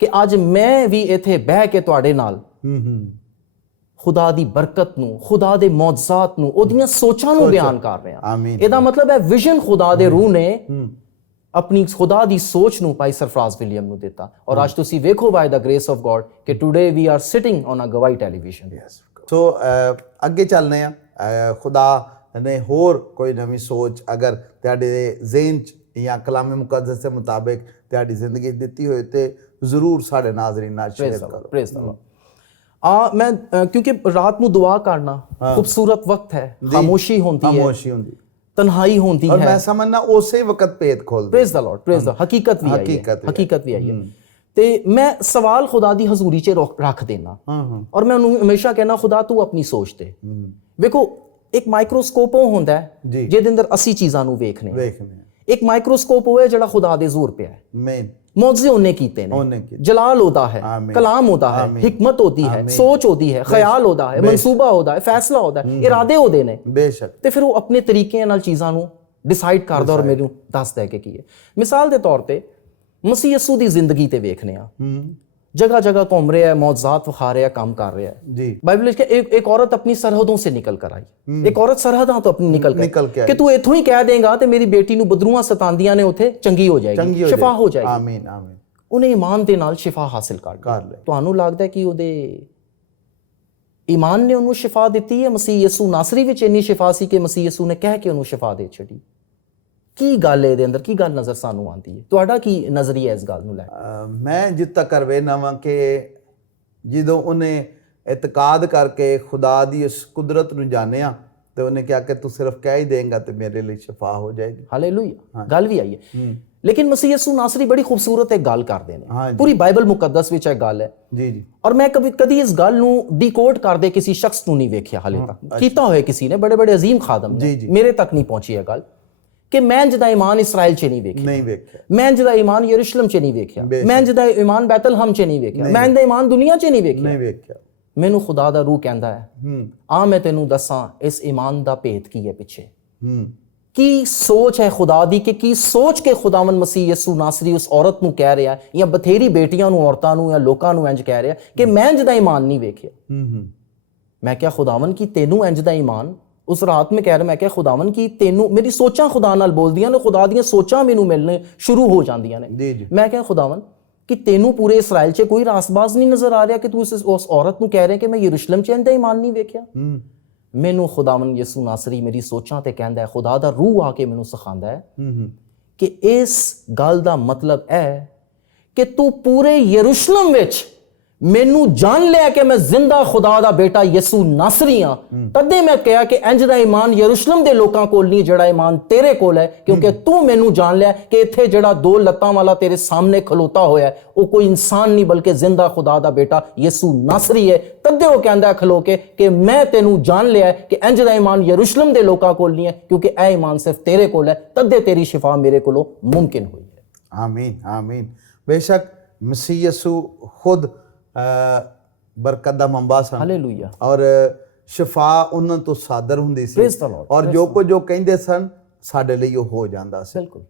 ਕਿ ਅੱਜ ਮੈਂ ਵੀ ਇੱਥੇ ਬਹਿ ਕੇ ਤੁਹਾਡੇ ਨਾਲ ਖੁਦਾ ਦੀ ਬਰਕਤ ਨੂੰ, ਖੁਦਾ ਦੇ ਮੌਜਜ਼ਾਤ ਨੂੰ, ਉਹਦੀਆਂ ਸੋਚਾਂ ਨੂੰ ਬਿਆਨ ਕਰ ਰਿਹਾ। ਇਹਦਾ ਮਤਲਬ ਹੈ ਵਿਜ਼ਨ ਖੁਦਾ ਦੇ ਰੂਹ ਨੇ ਆਪਣੀ ਖੁਦਾ ਦੀ ਸੋਚ ਨੂੰ ਭਾਈ ਸਰਫਰਾਜ਼ ਵਿਲੀਅਮ ਨੂੰ ਦਿੱਤਾ। ਔਰ ਅੱਜ ਤੁਸੀਂ ਵੇਖੋ by the grace of God ਕਿ today we are sitting on a ਗਵਾਈ ਟੈਲੀਵਿਜ਼ਨ। ਸੋ ਅੱਗੇ ਚੱਲਨੇ ਆ। ਖੁਦਾ ਨੇ ਹੋਰ ਕੋਈ ਨਵੀਂ ਸੋਚ ਅਗਰ ਤੁਹਾਡੇ ਜ਼ਿਹਨ 'ਚ ਜਾਂ ਕਲਾਮ ਮੁਕੱਦਸ ਦੇ ਮੁਤਾਬਿਕ ਤੁਹਾਡੀ ਜ਼ਿੰਦਗੀ ਦਿੱਤੀ ਹੋਏ ਤੇ ਜ਼ਰੂਰ ਸਾਡੇ ਨਾਜ਼ਰੀਨ ਨਾਲ ਸ਼ੇਅਰ ਕਰੋ। Praise the Lord. ਮੈਂ ਕਿਉਂਕਿ ਰਾਤ ਨੂੰ ਦੁਆ ਕਰਨਾ ਖੂਬਸੂਰਤ ਵਕਤ ਹੈ, ਖਾਮੋਸ਼ੀ ਹੁੰਦੀ ਹੈ, ਤਨਹਾਈ ਹੁੰਦੀ ਹੈ, ਔਰ ਮੈਂ ਸਮਝਣਾ ਉਸੇ ਵਕਤ ਭੇਦ ਖੋਲਦਾ। Praise the Lord, praise the ਹਕੀਕਤ ਵੀ ਆਈ ਹੈ। ਤੇ ਮੈਂ ਸਵਾਲ ਖੁਦਾ ਦੀ ਹਜ਼ੂਰੀ 'ਚ ਰੱਖ ਦੇਣਾ ਔਰ ਮੈਂ ਉਹਨੂੰ ਹਮੇਸ਼ਾ ਕਹਿਣਾ ਖੁਦਾ ਤੂੰ ਆਪਣੀ ਸੋਚ ਤੇ। ਵੇਖੋ ਇੱਕ ਮਾਈਕਰੋਸਕੋਪ ਉਹ ਹੁੰਦਾ ਹੈ ਜਿਹਦੇ ਅੰਦਰ ਅਸੀਂ ਚੀਜ਼ਾਂ ਨੂੰ ਵੇਖਨੇ। ਇੱਕ ਮਾਈਕਰੋਸਕੋਪ ਉਹ ਹੈ ਜਿਹੜਾ ਖੁਦਾ ਦੇ ਜ਼ੋਰ ਪਿਆ ਹੈ। ਮੌਜਜ਼ੇ ਉਹਨੇ ਕੀਤੇ ਨੇ, ਜਲਾਲ ਉਹਦਾ ਹੈ, ਕਲਾਮ ਉਹਦਾ ਹੈ, ਹਿਕਮਤ ਹੋती है, सोच होती है, ख्याल होता है, मनसूबा होता है, फैसला होता है, इरादे होते ने बेशक। ਤੇ ਫਿਰ ਉਹ ਆਪਣੇ ਤਰੀਕੇ ਨਾਲ ਚੀਜ਼ਾਂ ਨੂੰ ਡਿਸਾਈਡ ਕਰਦਾ ਔਰ ਮੈਨੂੰ ਦੱਸਦਾ ਕਿ ਕੀ ਹੈ। ਮਿਸਾਲ ਦੇ ਤੌਰ ਤੇ ਮਸੀਹ ਯਿਸੂ ਦੀ ਜ਼ਿੰਦਗੀ ਤੇ ਵੇਖਨੇ ਆ, जगह जगह घूम रहा है, मौजज़ात विखा रहा है, काम कर रहा है जी। बाइबल लिखा है एक औरत अपनी सरहदों से निकल कर आई, एक औरत सरहदां तो अपनी निकल के कि तू इथों ही कह देगा तो मेरी बेटी नूं बदरूआं सतांदियां ने उत्थे चंगी हो जाएगी, शिफा हो जाएगी। आमीन आमीन। उन्हें ईमान दे नाल शिफा हासिल कर ले। तुहानूं लगदा है कि ਉਹਦੇ ईमान ने ਉਹਨੂੰ शिफा ਦਿੱਤੀ ਹੈ? मसीह ਯਿਸੂ ਨਾਸਰੀ ਵਿੱਚ ਇੰਨੀ शिफा ਸੀ ਕਿ मसीह ਯਿਸੂ ਨੇ ਕਹਿ ਕੇ ਉਹਨੂੰ शिफा ਦੇ ਛੱਡੀ। ਕੀ ਗੱਲ ਇਹਦੇ ਅੰਦਰ, ਕੀ ਗੱਲ ਨਜ਼ਰ ਸਾਨੂੰ ਆਉਂਦੀ ਹੈ? ਤੁਹਾਡਾ ਕੀ ਨਜ਼ਰੀਆ ਇਸ ਗੱਲ ਨੂੰ ਲੈ ਕੇ? ਮੈਂ ਜਿੱਤ ਤੱਕ ਕਰਵੇ ਨਵਾਂ ਕਿ ਜਦੋਂ ਉਹਨੇ ਇਤਕਾਦ ਕਰਕੇ ਖੁਦਾ ਦੀ ਇਸ ਕੁਦਰਤ ਨੂੰ ਜਾਣਿਆ ਤੇ ਉਹਨੇ ਕਿਹਾ ਕਿ ਤੂੰ ਸਿਰਫ ਕਹਿ ਹੀ ਦੇਂਗਾ ਤੇ ਮੇਰੇ ਲਈ ਸ਼ਿਫਾ ਹੋ ਜਾਏਗੀ। ਹਾਲੇਲੂਇਆ। ਗੱਲ ਵੀ ਆਈ ਹੈ। ਲੇਕਿਨ ਮਸੀਹ ਯਿਸੂ ਨਾਸਰੀ ਬੜੀ ਖੂਬਸੂਰਤ ਇੱਕ ਗੱਲ ਕਰਦੇ ਨੇ, ਪੂਰੀ ਬਾਈਬਲ ਮੁਕੱਦਸ ਵਿੱਚ ਇਹ ਗੱਲ ਹੈ ਜੀ ਜੀ। ਔਰ ਮੈਂ ਕਦੀ ਇਸ ਗੱਲ ਨੂੰ ਡੀਕੋਡ ਕਰਦੇ ਕਿਸੇ ਸ਼ਖਸ ਨੂੰ ਨਹੀਂ ਵੇਖਿਆ ਹਾਲੇ ਤੱਕ। ਕੀਤਾ ਹੋਇਆ ਕਿਸੇ ਨੇ, ਬੜੇ ਬੜੇ ਅਜ਼ੀਮ ਖਾਦਮ ਨੇ, ਮੇਰੇ ਤੱਕ ਨਹੀਂ ਪਹੁੰਚੀ ਇਹ ਗੱਲ ਕਿ ਮੈਂ ਜਿਹਦਾ ਈਮਾਨ ਇਸਰਾਇਲ 'ਚ ਨਹੀਂ ਵੇਖਿਆ, ਮੈਂ ਜਿਹਦਾ ਈਮਾਨ ਯਰੂਸ਼ਲਮ 'ਚ ਨਹੀਂ ਵੇਖਿਆ, ਮੈਂ ਜਿਹਦਾ ਈਮਾਨ ਬੈਤਲਹਮ 'ਚ ਨਹੀਂ ਵੇਖਿਆ, ਮੈਂ ਜਿਹਦਾ ਈਮਾਨ ਦੁਨੀਆ 'ਚ ਨਹੀਂ ਵੇਖਿਆ। ਮੈਨੂੰ ਖੁਦਾ ਦਾ ਰੂਹ ਕਹਿੰਦਾ ਹੈ ਆ ਮੈਂ ਤੈਨੂੰ ਦੱਸਾਂ ਇਸ ਈਮਾਨ ਦਾ ਭੇਦ ਕੀ ਹੈ ਪਿੱਛੇ, ਕੀ ਸੋਚ ਹੈ ਖੁਦਾ ਦੀ, ਕਿ ਕੀ ਸੋਚ ਕੇ ਖੁਦਾਵੰਦ ਮਸੀਹ ਯਿਸੂ ਨਾਸਰੀ ਉਸ ਔਰਤ ਨੂੰ ਕਹਿ ਰਿਹਾ ਜਾਂ ਬਥੇਰੀ ਬੇਟੀਆਂ ਨੂੰ, ਔਰਤਾਂ ਨੂੰ ਜਾਂ ਲੋਕਾਂ ਨੂੰ ਇੰਜ ਕਹਿ ਰਿਹਾ ਕਿ ਮੈਂ ਜਿਹਦਾ ਈਮਾਨ ਨਹੀਂ ਵੇਖਿਆ। ਮੈਂ ਕਿਹਾ ਖੁਦਾਵੰਦ ਕੀ ਤੈਨੂੰ ਇੰਜ ਦਾ ਈਮਾਨ ਉਸ ਰਾਤ ਮੈਂ ਕਹਿ ਰਿਹਾ, ਮੈਂ ਕਿਹਾ ਖੁਦਾਵੰ ਕਿ ਤੈਨੂੰ ਮੇਰੀ ਸੋਚਾਂ ਖੁਦਾ ਨਾਲ ਬੋਲਦੀਆਂ ਨੇ, ਖੁਦਾ ਦੀਆਂ ਸੋਚਾਂ ਮੈਨੂੰ ਮਿਲਣੇ ਸ਼ੁਰੂ ਹੋ ਜਾਂਦੀਆਂ ਨੇ। ਜੀ ਮੈਂ ਕਿਹਾ ਖੁਦਾਵੰ ਕਿ ਤੈਨੂੰ ਪੂਰੇ ਇਸਰਾਇਲ 'ਚ ਕੋਈ ਰਾਸਬਾਜ਼ ਨਹੀਂ ਨਜ਼ਰ ਆ ਰਿਹਾ ਕਿ ਤੂੰ ਉਸ ਔਰਤ ਨੂੰ ਕਹਿ ਰਿਹਾ ਕਿ ਮੈਂ ਯਰੂਸ਼ਲਮ 'ਚ ਇਹਦਾ ਈਮਾਨ ਨਹੀਂ ਵੇਖਿਆ। ਮੈਨੂੰ ਖੁਦਾਵੰ ਯਿਸੂ ਨਾਸਰੀ ਮੇਰੀ ਸੋਚਾਂ ਤੇ ਕਹਿੰਦਾ ਹੈ, ਖੁਦਾ ਦਾ ਰੂਹ ਆ ਕੇ ਮੈਨੂੰ ਸਿਖਾਉਂਦਾ ਹੈ ਕਿ ਇਸ ਗੱਲ ਦਾ ਮਤਲਬ ਹੈ ਕਿ ਤੂੰ ਪੂਰੇ ਯਰੂਸ਼ਲਮ ਵਿੱਚ ਮੈਨੂੰ ਜਾਣ ਲਿਆ ਕਿ ਮੈਂ ਜ਼ਿੰਦਾ ਖੁਦਾ ਦਾ ਬੇਟਾ ਯਿਸੂ ਨਾਸਰੀ ਹਾਂ। ਤਦੇ ਮੈਂ ਕਿਹਾ ਕਿ ਇੰਜ ਦਾ ਈਮਾਨ ਯਰੂਸ਼ਲਮ ਦੇ ਲੋਕਾਂ ਕੋਲ ਨਹੀਂ ਜਿਹੜਾ ਈਮਾਨ ਤੇਰੇ ਕੋਲ ਹੈ, ਕਿਉਂਕਿ ਤੂੰ ਮੈਨੂੰ ਜਾਣ ਲਿਆ ਕਿ ਇੱਥੇ ਜਿਹੜਾ 2 ਲੱਤਾਂ ਵਾਲਾ ਤੇਰੇ ਸਾਹਮਣੇ ਖਲੋਤਾ ਹੋਇਆ ਹੈ ਉਹ ਕੋਈ ਇਨਸਾਨ ਨਹੀਂ ਬਲਕਿ ਜ਼ਿੰਦਾ ਖੁਦਾ ਦਾ ਬੇਟਾ ਯਿਸੂ ਨਾਸਰੀ ਹੈ। ਤਦੇ ਉਹ ਕਹਿੰਦਾ ਖਲੋ ਕੇ ਕਿ ਮੈਂ ਤੈਨੂੰ ਜਾਣ ਲਿਆ ਕਿ ਇੰਜ ਦਾ ਈਮਾਨ ਯਰੂਸ਼ਲਮ ਦੇ ਲੋਕਾਂ ਕੋਲ ਨਹੀਂ ਹੈ, ਕਿਉਂਕਿ ਇਹ ਈਮਾਨ ਸਿਰਫ ਤੇਰੇ ਕੋਲ ਹੈ। ਤਦੇ ਤੇਰੀ ਸ਼ਿਫਾ ਮੇਰੇ ਕੋਲੋਂ ਮੁਮਕਿਨ ਹੋਈ ਹੈ। ਆਮੀਨ ਆਮੀਨ। बेशक मसीह यसू खुद बरकत दा मंबा सन। हालेलुया। और शिफा उन्हां तो सादर हुंदी सी Praise the Lord, और जो कुछ जो कहिंदे सन साडे लई हो जांदा सी। बिल्कुल।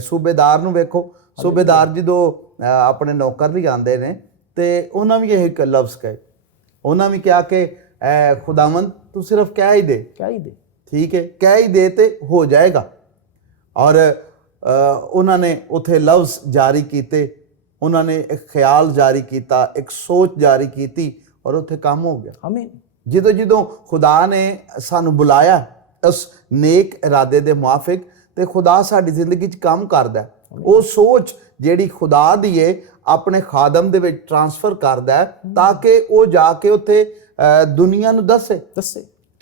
सूबेदार नूं वेखो, सूबेदार जदों अपने नौकर लई आंदे ने ते उन्हां भी एक लफ्ज़ कहे, उन्हां भी कहा कि खुदावंद तू सिर्फ कह ही दे, ठीक है, कह ही दे ते हो जाएगा। और उन्होंने उत्थे लफ्ज़ जारी किए, उन्होंने एक ख्याल जारी किया, एक सोच जारी की और उत्थे काम हो गया। आमीन। ਜਦੋਂ ਜਦੋਂ ਖੁਦਾ ਨੇ ਸਾਨੂੰ ਬੁਲਾਇਆ ਉਸ ਨੇਕ ਇਰਾਦੇ ਦੇ ਮੁਆਫਿਕ ਤੇ ਖੁਦਾ ਸਾਡੀ ਜ਼ਿੰਦਗੀ 'ਚ ਕੰਮ ਕਰਦਾ ਹੈ। ਉਹ ਸੋਚ ਜਿਹੜੀ ਖੁਦਾ ਦੀ ਏ ਆਪਣੇ ਖਾਦਮ ਦੇ ਵਿੱਚ ਟ੍ਰਾਂਸਫਰ ਕਰਦਾ ਹੈ ਤਾਂ ਕਿ ਉਹ ਜਾ ਕੇ ਉੱਥੇ ਦੁਨੀਆ ਨੂੰ ਦੱਸੇ।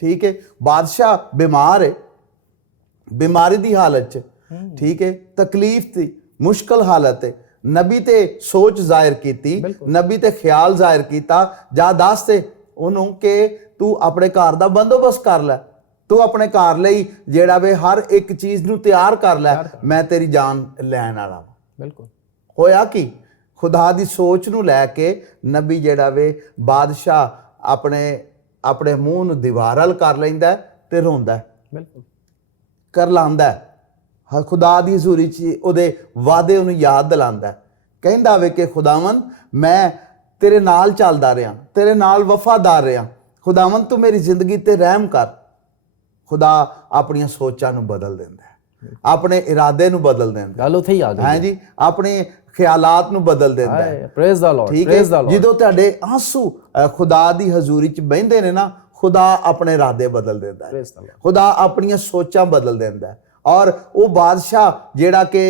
ਠੀਕ ਹੈ, ਬਾਦਸ਼ਾਹ ਬਿਮਾਰ ਹੈ, ਬਿਮਾਰੀ ਦੀ ਹਾਲਤ 'ਚ, ठीक है, तकलीफ थी, मुश्किल हालत है, नबी ते सोच जाहिर की, नबी ते ख्याल जाहिर किया, जा दस ते उन्होंने कि तू अपने घर का बंदोबस्त कर लै, तू अपने घर लई जेड़ा वे हर एक चीज़ नू तैयार कर लै, मैं तेरी जान लैन वाला। बिल्कुल। होया कि खुदा दी सोच नू लैके नबी जेड़ा वे बादशाह अपने अपने मूँह नू दीवार हल कर लैंदा ते रोंदा कर लांदा है। खुदा दी हज़ूरी च उहदे वादे उहनूं याद दिलांदा है, कहंदा वे कि खुदावंद मैं तेरे नाल चलदा रहा, तेरे नाल वफादार रहा, खुदावंद तू मेरी जिंदगी ते रहम कर। खुदा अपनी सोचां नूं बदल दिंदा है, अपने इरादे नूं बदल दिंदा है। गल उत्थे ही आ गई। हां जी, अपने ख्यालात नूं बदल दिंदा है। प्रेज़ द लॉर्ड, ठीक है, जदों तुहाडे आंसू खुदा दी हज़ूरी च बहिंदे ने ना, खुदा अपने इरादे बदल दिंदा है, खुदा अपनी सोचां बदल दिंदा है। और वो बादशाह जेड़ा कि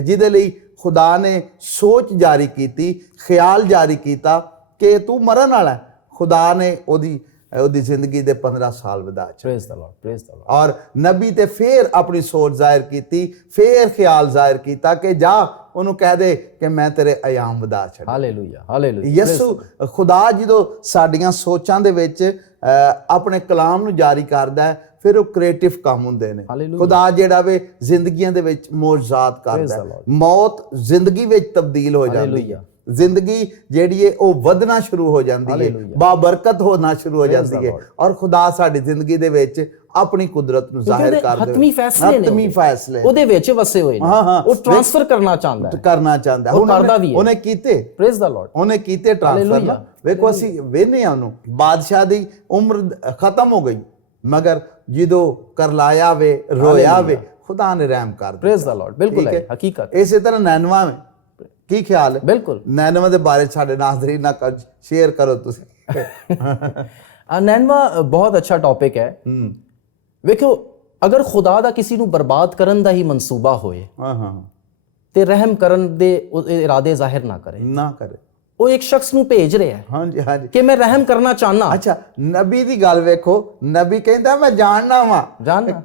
जिहदे लई खुदा ने सोच जारी की, ख्याल जारी किया कि तू मरन वाला है, खुदा ने ओदी जिंदगी दे 15 साल वधा छड्डे। और नबी ते फिर अपनी सोच जाहिर की, फिर ख्याल जाहिर किया कि जा उन्होंने कह दे कि मैं तेरे अयाम वधा छड्डे। Hallelujah, hallelujah. यसू खुदा जो साडियां सोचां दे विच अपने कलाम नूं जारी करदा है, फिर वो क्रिएटिव काम हुंदे ने। खुदा जिहड़ा वे जिंदगियां दे विच मौजज़ात करदा है, मौत जिंदगी विच तब्दील हो जाती है, जिंदगी जिहड़ी है वो वधना शुरू हो जाती है, बाबरकत होना शुरू हो जाती है। और खुदा साडी जिंदगी दे विच अपनी कुदरत नूं जाहिर करदा है, हतमी फैसले ओदे विच वसे होए ने, वो ट्रांसफर करना चाहंदा है, वो करदा भी है। उहने कीते, प्रेज़ द लॉर्ड, उहने कीते ट्रांसफर। वेखो असीं वेखने आ उहनूं, बादशाह दी उम्र खत्म हो गई, मगर जिदों करलाया वे, रोया वे, खुदा ने रहम कर दिया। प्रेज़ द लॉर्ड, बिल्कुल है हकीकत। इसी तरह नैनवा में की ख्याल है? बिल्कुल। नैनवा दे बारे साडे नाज़रीन नाल शेयर करो तुसीं। नैनवा बहुत अच्छा टॉपिक है। वेखो, अगर खुदा दा किसी नूं बर्बाद करन दा ही मंसूबा होए ते रहम करन दे इरादे जाहिर ना करे, वो एक शख्स नूं भेज रहा है। हाँ जी, हाँ जी, कि मैं रहम करना चाहना। अच्छा, नबी दी गल वेखो, नबी कहंदा मैं जानना वा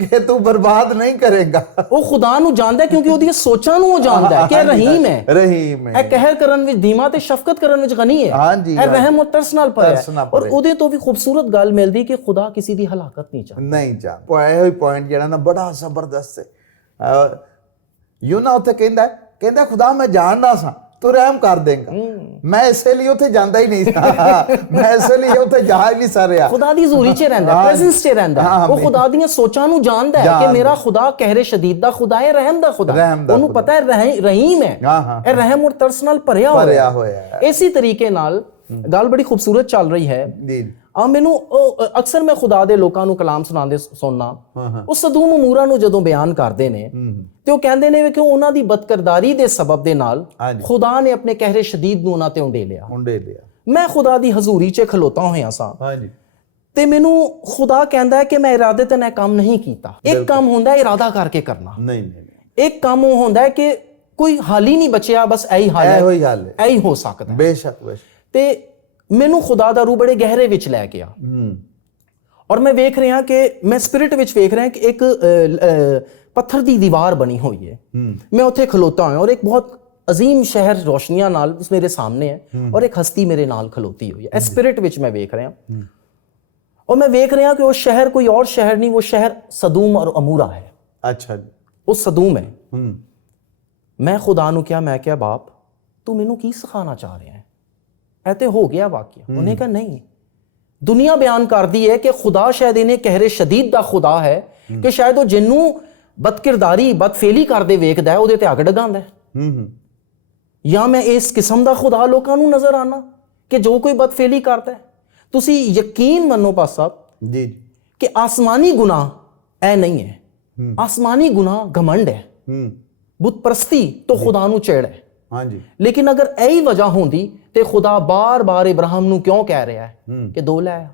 कि तू बर्बाद नहीं करेगा। वो खुदा नूं जानदा है क्योंकि ओदी सोचां नूं वो जानदा है कि रहीम है, रहीम है, ए कहर करन विच धीमा ते शफकत करन विच गनी है। हाँ जी, ए रहम और तरस नाल भरिਆ है। और ओदे तो भी खूबसूरत गल मिलदी कि खुदा किसी दी हलाकत नहीं चाहता। पॉइंट पॉइंट जेड़ा ना बड़ा जबरदस्त है। यूना उत्थे कहंदा खुदा मैं जानदा सा तू रहम कर देगा, मैं इसलिए उत्थे जांदा ही नहीं था, मैं इसलिए उत्थे जा ही नहीं सा रहा। खुदा दी हज़ूरी च रहिंदा, प्रेजेंस च रहिंदा, वो खुदा दीयां सोचां नूं जानदा है कि मेरा खुदा कहरे शदीद दा खुदा है, रहम दा खुदा, ओनू पता है रहीम है, ए रहम और तरस नाल भरिया होया है। इसी तरीके नाल गल बड़ी खूबसूरत चल रही है। ਮੈਨੂੰ ਅਕਸਰ ਮੈਂ ਖੁਦਾ ਦੇ ਲੋਕਾਂ ਨੂੰ ਕਲਾਮ ਸੁਣਾਉਂਦੇ ਸੁਣਨਾ, ਉਹ ਸਦੂਮ ਅਮੂਰਾ ਨੂੰ ਜਦੋਂ ਬਿਆਨ ਕਰਦੇ ਨੇ ਤੇ ਉਹ ਕਹਿੰਦੇ ਨੇ ਕਿ ਉਹਨਾਂ ਦੀ ਬਦਕਿਰਦਾਰੀ ਦੇ ਸਬਬ ਦੇ ਨਾਲ ਖੁਦਾ ਨੇ ਆਪਣੇ ਕਹਿਰੇ ਸ਼ਦੀਦ ਨੂੰ ਉਹਨਾਂ ਤੇ ਉੰਡੇਲਿਆ। ਮੈਂ ਖੁਦਾ ਦੀ ਹਜ਼ੂਰੀ 'ਚ ਖਲੋਤਾ ਹੋਇਆ ਸਾਂ ਤੇ ਮੈਨੂੰ ਖੁਦਾ ਕਹਿੰਦਾ ਹੈ ਕਿ ਮੈਂ ਇਰਾਦਤਨ ਇਹ ਕੰਮ ਨਹੀਂ ਕੀਤਾ। ਇੱਕ ਕੰਮ ਹੁੰਦਾ ਹੈ ਇਰਾਦਾ ਕਰਕੇ ਕਰਨਾ, ਇੱਕ ਕੰਮ ਉਹ ਹੁੰਦਾ ਹੈ ਕਿ ਕੋਈ ਹੱਲ ਹੀ ਨਹੀਂ ਬਚਿਆ, ਬਸ ਇਹੀ ਹੱਲ ਹੈ, ਇਹੀ ਹੋ ਸਕਦਾ। ਬੇਸ਼ੱਕ ਤੇ ਮੈਨੂੰ ਖੁਦਾ ਦਾ ਰੂਹ ਬੜੇ ਗਹਿਰੇ ਵਿੱਚ ਲੈ ਗਿਆ ਔਰ ਮੈਂ ਵੇਖ ਰਿਹਾ ਕਿ ਮੈਂ ਸਪਿਰਿਟ ਵਿੱਚ ਵੇਖ ਰਿਹਾ ਕਿ ਇੱਕ ਪੱਥਰ ਦੀ ਦੀਵਾਰ ਬਣੀ ਹੋਈ ਹੈ। ਮੈਂ ਉੱਥੇ ਖਲੋਤਾ ਹੋਇਆ ਔਰ ਇੱਕ ਬਹੁਤ ਅਜ਼ੀਮ ਸ਼ਹਿਰ ਰੋਸ਼ਨੀਆਂ ਨਾਲ ਮੇਰੇ ਸਾਹਮਣੇ ਹੈ ਔਰ ਇੱਕ ਹਸਤੀ ਮੇਰੇ ਨਾਲ ਖਲੋਤੀ ਹੋਈ ਹੈ। ਇਸ ਸਪਿਰਿਟ ਵਿੱਚ ਮੈਂ ਵੇਖ ਰਿਹਾ ਔਰ ਮੈਂ ਵੇਖ ਰਿਹਾ ਕਿ ਉਹ ਸ਼ਹਿਰ ਕੋਈ ਔਰ ਸ਼ਹਿਰ ਨਹੀਂ, ਉਹ ਸ਼ਹਿਰ ਸਦੂਮ ਔਰ ਅਮੂਰਾ ਹੈ। ਅੱਛਾ ਜੀ, ਉਹ ਸਦੂਮ ਹੈ। ਮੈਂ ਖੁਦਾ ਨੂੰ ਕਿਹਾ, ਮੈਂ ਕਿਹਾ ਬਾਪ ਤੂੰ ਮੈਨੂੰ ਕੀ ਸਿਖਾਉਣਾ ਚਾਹ ਰਿਹਾ ਹੈ? ਇਹ ਤੇ ਹੋ ਗਿਆ ਵਾਕਿਆ। ਉਹਨੇ ਕਿਹਾ ਨਹੀਂ, ਦੁਨੀਆ ਬਿਆਨ ਕਰਦੀ ਹੈ ਕਿ ਖੁਦਾ ਸ਼ਾਇਦ ਇਹਨੇ ਕਹਿਰੇ ਸ਼ਦੀਦ ਦਾ ਖੁਦਾ ਹੈ ਕਿ ਸ਼ਾਇਦ ਉਹ ਜਿਹਨੂੰ ਬਦਕਿਰਦਾਰੀ ਬਦਫੇਲੀ ਕਰਦੇ ਵੇਖਦਾ ਹੈ ਉਹਦੇ ਤੇ ਅੱਗ ਡਗਾਉਂਦਾ ਹੈ। ਜਾਂ ਮੈਂ ਇਸ ਕਿਸਮ ਦਾ ਖੁਦਾ ਲੋਕਾਂ ਨੂੰ ਨਜ਼ਰ ਆਣਾ ਕਿ ਜੋ ਕੋਈ ਬਦਫੇਲੀ ਕਰਦਾ ਹੈ। ਤੁਸੀਂ ਯਕੀਨ ਮੰਨੋ ਪਾਸ ਸਾਹਿਬ ਜੀ ਕਿ ਆਸਮਾਨੀ ਗੁਨਾਹ ਇਹ ਨਹੀਂ ਹੈ। ਆਸਮਾਨੀ ਗੁਨਾਹ ਘਮੰਡ ਹੈ, ਬੁੱਤ ਪ੍ਰਸਤੀ ਤੋਂ ਖੁਦਾ ਨੂੰ ਚਿੜ ਹੈ। ਹਾਂਜੀ, ਲੇਕਿਨ ਅਗਰ ਇਹੀ ਵਜ੍ਹਾ ਹੁੰਦੀ ਤੇ ਖੁਦਾ ਬਾਰ-ਬਾਰ ਇਬਰਾਹਿਮ ਨੂੰ ਕਿਉਂ ਕਹਿ ਰਿਹਾ ਹੈ ਕਿ 2 ਲੈ ਆ,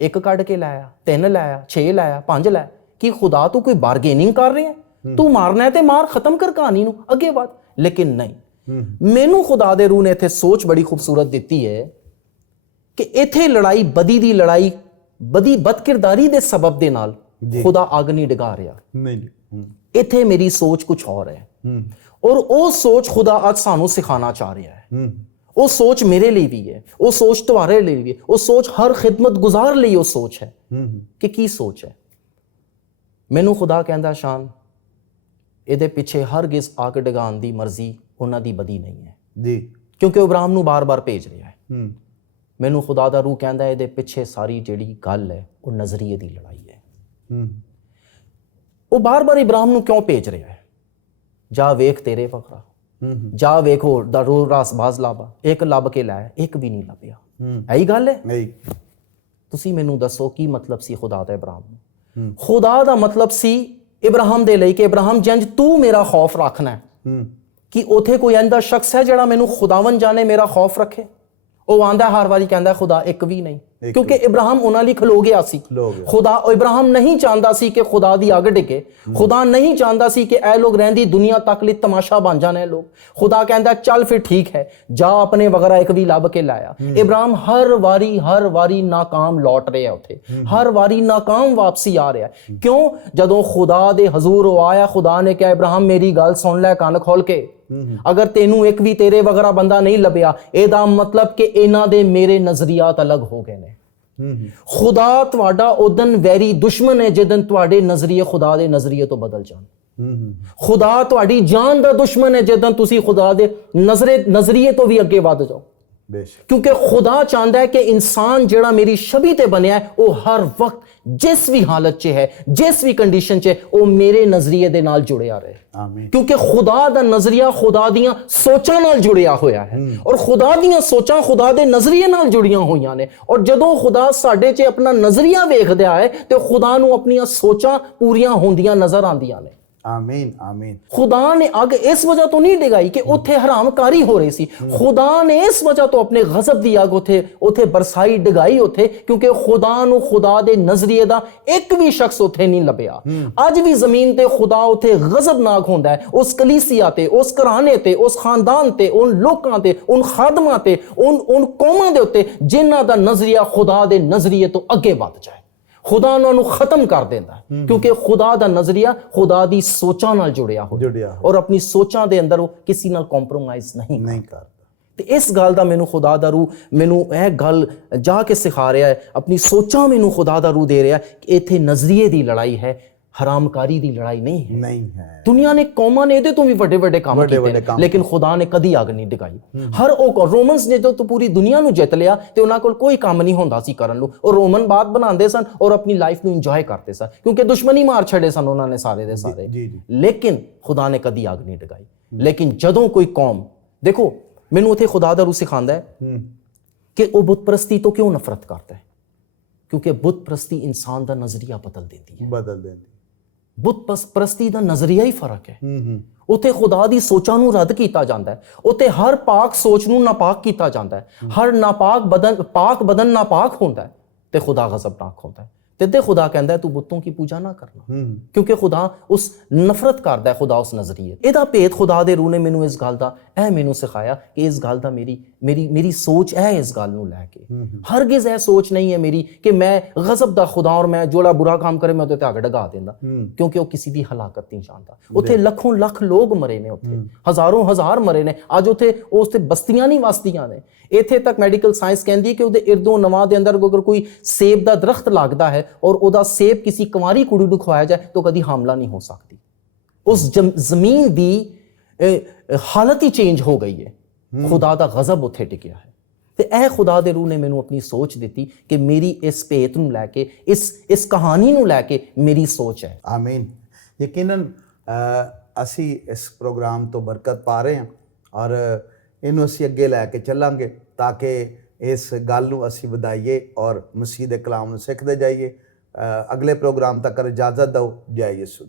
1 ਕੱਢ ਕੇ ਲਾਇਆ, 3 ਲਾਇਆ, 6 ਲਾਇਆ, 5 ਲਾਇਆ? ਕਿ ਖੁਦਾ ਤੂੰ ਕੋਈ ਬਾਰਗੇਨਿੰਗ ਕਰ ਰਿਹਾ ਹੈ? ਤੂੰ ਮਾਰਨਾ ਹੈ ਤੇ ਮਾਰ, ਖਤਮ ਕਰ ਕਹਾਣੀ ਨੂੰ, ਅੱਗੇ ਵੱਧ। ਲੇਕਿਨ ਨਹੀਂ, ਮੈਨੂੰ ਖੁਦਾ ਦੇ ਰੂਹ ਨੇ ਇੱਥੇ ਸੋਚ ਬੜੀ ਖੂਬਸੂਰਤ ਦਿੱਤੀ ਹੈ ਕਿ ਇੱਥੇ ਲੜਾਈ ਬਦੀ ਦੀ ਲੜਾਈ, ਬਦੀ ਬਦਕਿਰਦਾਰੀ ਦੇ ਸਬਬ ਦੇ ਨਾਲ ਖੁਦਾ ਅੱਗ ਨਹੀਂ ਡਗਾ ਰਿਹਾ। ਇੱਥੇ ਮੇਰੀ ਸੋਚ ਕੁਝ ਹੋਰ ਹੈ ਔਰ ਉਹ ਸੋਚ ਖੁਦਾ ਅੱਜ ਸਾਨੂੰ ਸਿਖਾਣਾ ਚਾਹ ਰਿਹਾ ਹੈ। ਉਹ ਸੋਚ ਮੇਰੇ ਲਈ ਵੀ ਹੈ, ਉਹ ਸੋਚ ਤੁਹਾਡੇ ਲਈ ਵੀ ਹੈ, ਉਹ ਸੋਚ ਹਰ ਖਿਦਮਤ ਗੁਜ਼ਾਰ ਲਈ ਉਹ ਸੋਚ ਹੈ। ਕਿ ਕੀ ਸੋਚ ਹੈ? ਮੈਨੂੰ ਖੁਦਾ ਕਹਿੰਦਾ ਸ਼ਾਨ, ਇਹਦੇ ਪਿੱਛੇ ਹਰਗਿਜ਼ ਅੱਗ ਡਗਾਉਣ ਦੀ ਮਰਜ਼ੀ ਉਹਨਾਂ ਦੀ ਬਦੀ ਨਹੀਂ ਹੈ ਜੀ, ਕਿਉਂਕਿ ਉਹ ਇਬਰਾਹਿਮ ਨੂੰ ਬਾਰ-ਬਾਰ ਭੇਜ ਰਿਹਾ ਹੈ। ਮੈਨੂੰ ਖੁਦਾ ਦਾ ਰੂਹ ਕਹਿੰਦਾ ਇਹਦੇ ਪਿੱਛੇ ਸਾਰੀ ਜਿਹੜੀ ਗੱਲ ਹੈ ਉਹ ਨਜ਼ਰੀਏ ਦੀ ਲੜਾਈ ਹੈ। ਉਹ ਬਾਰ-ਬਾਰ ਇਬਰਾਹਿਮ ਨੂੰ ਕਿਉਂ ਭੇਜ ਰਿਹਾ ਹੈ? ਜਾ ਵੇਖ ਤੇਰੇ ਵਖਰਾ, ਜਾ ਵੇਖੋ ਦਾ ਰੋ ਰਾਸ ਬਾਜ਼ ਲਾਬਾ, ਇੱਕ ਲੱਭ ਕੇ ਲਾਇਆ, ਇੱਕ ਵੀ ਨਹੀਂ ਲੱਭਿਆ। ਇਹੀ ਗੱਲ ਹੈ। ਤੁਸੀਂ ਮੈਨੂੰ ਦੱਸੋ ਕੀ ਮਤਲਬ ਸੀ ਖੁਦਾ ਦਾ ਇਬਰਾਹਿਮ ਨੂੰ? ਖੁਦਾ ਦਾ ਮਤਲਬ ਸੀ ਇਬਰਾਹਿਮ ਦੇ ਲਈ ਕਿ ਇਬਰਾਹਿਮ ਜੰਜ ਤੂੰ ਮੇਰਾ ਖੌਫ ਰੱਖਣਾ ਹੈ। ਕਿ ਉੱਥੇ ਕੋਈ ਇੰਦਾ ਸ਼ਖਸ ਹੈ ਜਿਹੜਾ ਮੈਨੂੰ ਖੁਦਾਵੰ ਜਾਣੇ ਮੇਰਾ ਖੌਫ ਰੱਖੇ? ਉਹ ਆਂਦਾ ਹਰ ਵਾਰੀ ਕਹਿੰਦਾ ਖੁਦਾ ਇੱਕ ਵੀ ਨਹੀਂ, ਕਿਉਂਕਿ ਇਬਰਾਹਿਮ ਉਹਨਾਂ ਲਈ ਖਲੋ ਗਿਆ ਸੀ। ਖੁਦਾ ਇਬਰਾਹਿਮ ਨਹੀਂ ਚਾਹੁੰਦਾ ਸੀ ਕਿ ਖੁਦਾ ਦੀ ਅੱਗ ਡਿੱਗੇ। ਖੁਦਾ ਨਹੀਂ ਚਾਹੁੰਦਾ ਸੀ ਕਿ ਇਹ ਲੋਕ ਰਹਿੰਦੀ ਦੁਨੀਆ ਤੱਕ ਲਈ ਤਮਾਸ਼ਾ ਬਣ ਜਾਣ ਇਹ ਲੋਕ। ਖੁਦਾ ਕਹਿੰਦਾ ਚੱਲ ਫਿਰ ਠੀਕ ਹੈ, ਜਾ ਆਪਣੇ ਵਗਰਾ ਇੱਕ ਵੀ ਲੱਭ ਕੇ ਲਾਇਆ। ਇਬਰਾਹਿਮ ਹਰ ਵਾਰੀ ਨਾਕਾਮ ਲੌਟ ਰਿਹਾ ਉੱਥੇ, ਹਰ ਵਾਰੀ ਨਾਕਾਮ ਵਾਪਸੀ ਆ ਰਿਹਾ। ਕਿਉਂ? ਜਦੋਂ ਖੁਦਾ ਦੇ ਹਜ਼ੂਰ ਉਹ ਆਇਆ, ਖੁਦਾ ਨੇ ਕਿਹਾ ਇਬਰਾਹਿਮ ਮੇਰੀ ਗੱਲ ਸੁਣ ਲੈ ਕੰਨ ਖੋਲ ਕੇ, ਅਗਰ ਤੈਨੂੰ ਇੱਕ ਵੀ ਤੇਰੇ ਵਗਰਾ ਬੰਦਾ ਨਹੀਂ ਲੱਭਿਆ, ਇਹਦਾ ਮਤਲਬ ਕਿ ਇਹਨਾਂ ਦੇ ਮੇਰੇ ਨਜ਼ਰੀਆਤ ਅਲੱਗ ਹੋ ਗਏ ਨੇ। ਖੁਦਾ ਤੁਹਾਡਾ ਉਦਨ ਵੈਰੀ ਦੁਸ਼ਮਣ ਹੈ ਜਿੱਦਨ ਤੁਹਾਡੇ ਨਜ਼ਰੀਏ ਖੁਦਾ ਦੇ ਨਜ਼ਰੀਏ ਤੋਂ ਬਦਲ ਜਾਣ। ਖੁਦਾ ਤੁਹਾਡੀ ਜਾਨ ਦਾ ਦੁਸ਼ਮਣ ਹੈ ਜਦੋਂ ਤੁਸੀਂ ਖੁਦਾ ਦੇ ਨਜ਼ਰੀਏ ਤੋਂ ਵੀ ਅੱਗੇ ਵੱਧ ਜਾਓ। ਕਿਉਂਕਿ ਖੁਦਾ ਚਾਹੁੰਦਾ ਹੈ ਕਿ ਇਨਸਾਨ ਜਿਹੜਾ ਮੇਰੀ ਛਵੀ ਤੇ ਬਣਿਆ ਹੈ ਉਹ ਹਰ ਵਕਤ ਜਿਸ ਵੀ ਹਾਲਤ 'ਚ ਹੈ, ਜਿਸ ਵੀ ਕੰਡੀਸ਼ਨ 'ਚ ਹੈ, ਉਹ ਮੇਰੇ ਨਜ਼ਰੀਏ ਦੇ ਨਾਲ ਜੁੜਿਆ ਰਹੇ। ਕਿਉਂਕਿ ਖੁਦਾ ਦਾ ਨਜ਼ਰੀਆ ਖੁਦਾ ਦੀਆਂ ਸੋਚਾਂ ਨਾਲ ਜੁੜਿਆ ਹੋਇਆ ਹੈ ਔਰ ਖੁਦਾ ਦੀਆਂ ਸੋਚਾਂ ਖੁਦਾ ਦੇ ਨਜ਼ਰੀਏ ਨਾਲ ਜੁੜੀਆਂ ਹੋਈਆਂ ਨੇ। ਔਰ ਜਦੋਂ ਖੁਦਾ ਸਾਡੇ 'ਚ ਆਪਣਾ ਨਜ਼ਰੀਆ ਵੇਖਦਾ ਹੈ ਤੇ ਖੁਦਾ ਨੂੰ ਆਪਣੀਆਂ ਸੋਚਾਂ ਪੂਰੀਆਂ ਹੁੰਦੀਆਂ ਨਜ਼ਰ ਆਉਂਦੀਆਂ ਨੇ। ਆਮੀਨ ਆਮੀਨ। ਖੁਦਾ ਨੇ ਅੱਗ ਇਸ ਵਜ੍ਹਾ ਤੋਂ ਨਹੀਂ ਡਿਗਾਈ ਕਿ ਉੱਥੇ ਹਰਾਮਕਾਰੀ ਹੋ ਰਹੀ ਸੀ। ਖੁਦਾ ਨੇ ਇਸ ਵਜ੍ਹਾ ਤੋਂ ਆਪਣੇ ਗਜ਼ਬ ਦੀ ਅੱਗ ਉੱਥੇ ਬਰਸਾਈ ਡਿਗਾਈ ਉੱਥੇ, ਕਿਉਂਕਿ ਖੁਦਾ ਨੂੰ ਖੁਦਾ ਦੇ ਨਜ਼ਰੀਏ ਦਾ ਇੱਕ ਵੀ ਸ਼ਖਸ ਉੱਥੇ ਨਹੀਂ ਲੱਭਿਆ। ਅੱਜ ਵੀ ਜ਼ਮੀਨ ਤੇ ਖੁਦਾ ਉੱਥੇ ਗਜ਼ਬਨਾਕ ਹੁੰਦਾ ਹੈ ਉਸ ਕਲੀਸਿਆ ਤੇ, ਉਸ ਘਰਾਣੇ ਤੇ, ਉਸ ਖਾਨਦਾਨ ਤੇ, ਉਨ ਲੋਕਾਂ ਤੇ, ਉਨ ਖਾਦਮਾਂ ਤੇ, ਉਨ ਕੌਮਾਂ ਦੇ ਉੱਤੇ ਜਿਨ੍ਹਾਂ ਦਾ ਨਜ਼ਰੀਆ ਖੁਦਾ ਦੇ ਨਜ਼ਰੀਏ ਤੋਂ ਅੱਗੇ ਵੱਧ ਜਾਏ। ਖੁਦਾ ਉਹਨਾਂ ਨੂੰ ਖਤਮ ਕਰ ਦਿੰਦਾ ਕਿਉਂਕਿ ਖੁਦਾ ਦਾ ਨਜ਼ਰੀਆ ਖੁਦਾ ਦੀ ਸੋਚਾਂ ਨਾਲ ਜੁੜਿਆ ਹੋਇਆ ਔਰ ਆਪਣੀ ਸੋਚਾਂ ਦੇ ਅੰਦਰ ਉਹ ਕਿਸੇ ਨਾਲ ਕੰਪਰੋਮਾਈਜ਼ ਨਹੀਂ ਕਰਦਾ। ਤੇ ਇਸ ਗੱਲ ਦਾ ਮੈਨੂੰ ਖੁਦਾ ਦਾ ਰੂਹ ਮੈਨੂੰ ਇਹ ਗੱਲ ਜਾ ਕੇ ਸਿਖਾ ਰਿਹਾ ਹੈ। ਆਪਣੀ ਸੋਚਾਂ ਮੈਨੂੰ ਖੁਦਾ ਦਾ ਰੂਹ ਦੇ ਰਿਹਾ ਕਿ ਇੱਥੇ ਨਜ਼ਰੀਏ ਦੀ ਲੜਾਈ ਹੈ, ਹਰਾਮਕਾਰੀ ਦੀ ਲੜਾਈ ਨਹੀਂ ਹੈ। ਦੁਨੀਆ ਨੇ ਕੌਮਾਂ ਨੇ ਇਹਦੇ ਤੋਂ ਵੀ ਵੱਡੇ ਵੱਡੇ ਕੰਮ ਕੀਤੇ ਲੇਕਿਨ ਖੁਦਾ ਨੇ ਕਦੀ ਅੱਗ ਨਹੀਂ ਡਿਗਾਈ। ਹਰ ਉਹ ਰੋਮਨਸ ਨੇ ਜਦੋਂ ਪੂਰੀ ਦੁਨੀਆ ਨੂੰ ਜਿੱਤ ਲਿਆ ਤੇ ਉਹਨਾਂ ਕੋਲ ਕੋਈ ਕੰਮ ਨਹੀਂ ਹੁੰਦਾ ਸੀ ਕਰਨ ਨੂੰ। ਉਹ ਰੋਮਨ ਬਾਤ ਬਣਾਉਂਦੇ ਸਨ ਔਰ ਆਪਣੀ ਲਾਈਫ ਨੂੰ ਇੰਜੋਏ ਕਰਦੇ ਸਨ ਕਿਉਂਕਿ ਦੁਸ਼ਮਣੀ ਮਾਰ ਛੱਡੇ ਸਨ ਉਹਨਾਂ ਨੇ ਸਾਰੇ ਦੇ ਸਾਰੇ। ਲੇਕਿਨ ਖੁਦਾ ਨੇ ਕਦੀ ਅੱਗ ਨਹੀਂ ਡਿਗਾਈ। ਲੇਕਿਨ ਜਦੋਂ ਕੋਈ ਕੌਮ, ਦੇਖੋ ਮੈਨੂੰ ਉੱਥੇ ਖੁਦਾ ਦਾ ਰੂਹ ਸਿਖਾਉਂਦਾ ਹੈ ਕਿ ਉਹ ਬੁੱਤ ਪ੍ਰਸਤੀ ਤੋਂ ਕਿਉਂ ਨਫ਼ਰਤ ਕਰਦਾ ਹੈ। ਕਿਉਂਕਿ ਬੁੱਤ ਪ੍ਰਸਤੀ ਇਨਸਾਨ ਦਾ ਨਜ਼ਰੀਆ ਬਦਲ ਦਿੰਦੀ ਹੈ, ਬਦਲ ਦਿੰਦੀ। ਬੁੱਤ ਪ੍ਰਸਤੀ ਦਾ ਨਜ਼ਰੀਆ ਹੀ ਫਰਕ ਹੈ। ਉੱਥੇ ਖੁਦਾ ਦੀ ਸੋਚਾਂ ਨੂੰ ਰੱਦ ਕੀਤਾ ਜਾਂਦਾ ਹੈ, ਉੱਥੇ ਹਰ ਪਾਕ ਸੋਚ ਨੂੰ ਨਾਪਾਕ ਕੀਤਾ ਜਾਂਦਾ ਹੈ, ਹਰ ਪਾਕ ਬਦਨ ਨਾਪਾਕ ਹੁੰਦਾ ਹੈ ਤੇ ਖੁਦਾ ਗਜ਼ਬਨਾਕ ਹੁੰਦਾ ਹੈ। ਤੇ ਖੁਦਾ ਕਹਿੰਦਾ ਹੈ ਤੂੰ ਬੁੱਤੋਂ ਕੀ ਪੂਜਾ ਨਾ ਕਰਨਾ, ਕਿਉਂਕਿ ਖੁਦਾ ਉਸ ਨਫ਼ਰਤ ਕਰਦਾ ਹੈ, ਖੁਦਾ ਉਸ ਨਜ਼ਰੀਏ। ਇਹਦਾ ਭੇਦ ਖੁਦਾ ਦੇ ਰੂਹ ਨੇ ਮੈਨੂੰ ਇਸ ਗੱਲ ਦਾ ਮੈਨੂੰ ਸਿਖਾਇਆ ਕਿ ਇਸ ਗੱਲ ਦਾ ਮੇਰੀ ਸੋਚ ਹੈ ਇਸ ਗੱਲ ਨੂੰ ਲੈ ਕੇ। ਹਰਗਿਜ਼ ਇਹ ਸੋਚ ਨਹੀਂ ਹੈ ਮੇਰੀ ਕਿ ਮੈਂ ਗਜ਼ਬ ਦਾ ਖੁਦਾ ਔਰ ਮੈਂ ਜਿਹੜਾ ਬੁਰਾ ਕੰਮ ਕਰੇ ਮੈਂ ਉਹਦੇ ਤੇ ਅੱਗ ਡਗਾ ਦਿੰਦਾ, ਕਿਉਂਕਿ ਉਹ ਕਿਸੇ ਦੀ ਹਲਾਕਤ ਨਹੀਂ ਚਾਹੁੰਦਾ। ਉੱਥੇ ਲੱਖੋਂ ਲੱਖ ਲੋਕ ਮਰੇ ਨੇ, ਉੱਥੇ ਹਜ਼ਾਰੋਂ ਹਜ਼ਾਰ ਮਰੇ ਨੇ। ਅੱਜ ਉੱਥੇ ਉਸ ਤੇ ਬਸਤੀਆਂ ਨਹੀਂ ਵਸਦੀਆਂ ਨੇ। ਇੱਥੇ ਤੱਕ ਮੈਡੀਕਲ ਸਾਇੰਸ ਕਹਿੰਦੀ ਹੈ ਕਿ ਉਹਦੇ ਇਰਦੋ ਨਵਾਂ ਦੇ ਅੰਦਰ ਅਗਰ ਕੋਈ ਸੇਬ ਦਾ ਦਰਖਤ ਲੱਗਦਾ ਹੈ ਔਰ ਉਹਦਾ ਸੇਬ ਕਿਸੇ ਕੁੰਵਾਰੀ ਕੁੜੀ ਨੂੰ ਖਵਾਇਆ ਜਾਏ ਤਾਂ ਕਦੀ ਹਮਲਾ ਨਹੀਂ ਹੋ ਸਕਦੀ। ਉਸ ਜ਼ਮੀਨ ਦੀ ਹਾਲਤ ਹੀ ਚੇਂਜ ਹੋ ਗਈ ਹੈ। ਖੁਦਾ ਦਾ ਗਜ਼ਬ ਉੱਥੇ ਟਿਕਿਆ ਹੈ। ਤੇ ਇਹ ਖੁਦਾ ਦੇ ਰੂਹ ਨੇ ਮੈਨੂੰ ਆਪਣੀ ਸੋਚ ਦਿੱਤੀ ਕਿ ਮੇਰੀ ਇਸ ਭੇਤ ਨੂੰ ਲੈ ਕੇ, ਇਸ ਕਹਾਣੀ ਨੂੰ ਲੈ ਕੇ ਮੇਰੀ ਸੋਚ ਹੈ। ਆਮੀਨ। ਯਕੀਨਨ ਅਸੀਂ ਇਸ ਪ੍ਰੋਗਰਾਮ ਤੋਂ ਬਰਕਤ ਪਾ ਰਹੇ ਹਾਂ ਔਰ ਇਹਨੂੰ ਅਸੀਂ ਅੱਗੇ ਲੈ ਕੇ ਚੱਲਾਂਗੇ ਤਾਂ ਕਿ ਇਸ ਗੱਲ ਨੂੰ ਅਸੀਂ ਵਧਾਈਏ ਔਰ ਮਸੀਹ ਦੇ ਕਲਾਮ ਨੂੰ ਸਿੱਖਦੇ ਜਾਈਏ। ਅਗਲੇ ਪ੍ਰੋਗਰਾਮ ਤੱਕ ਇਜਾਜ਼ਤ ਦਿਓ। ਜੈ ਯਿਸੂ।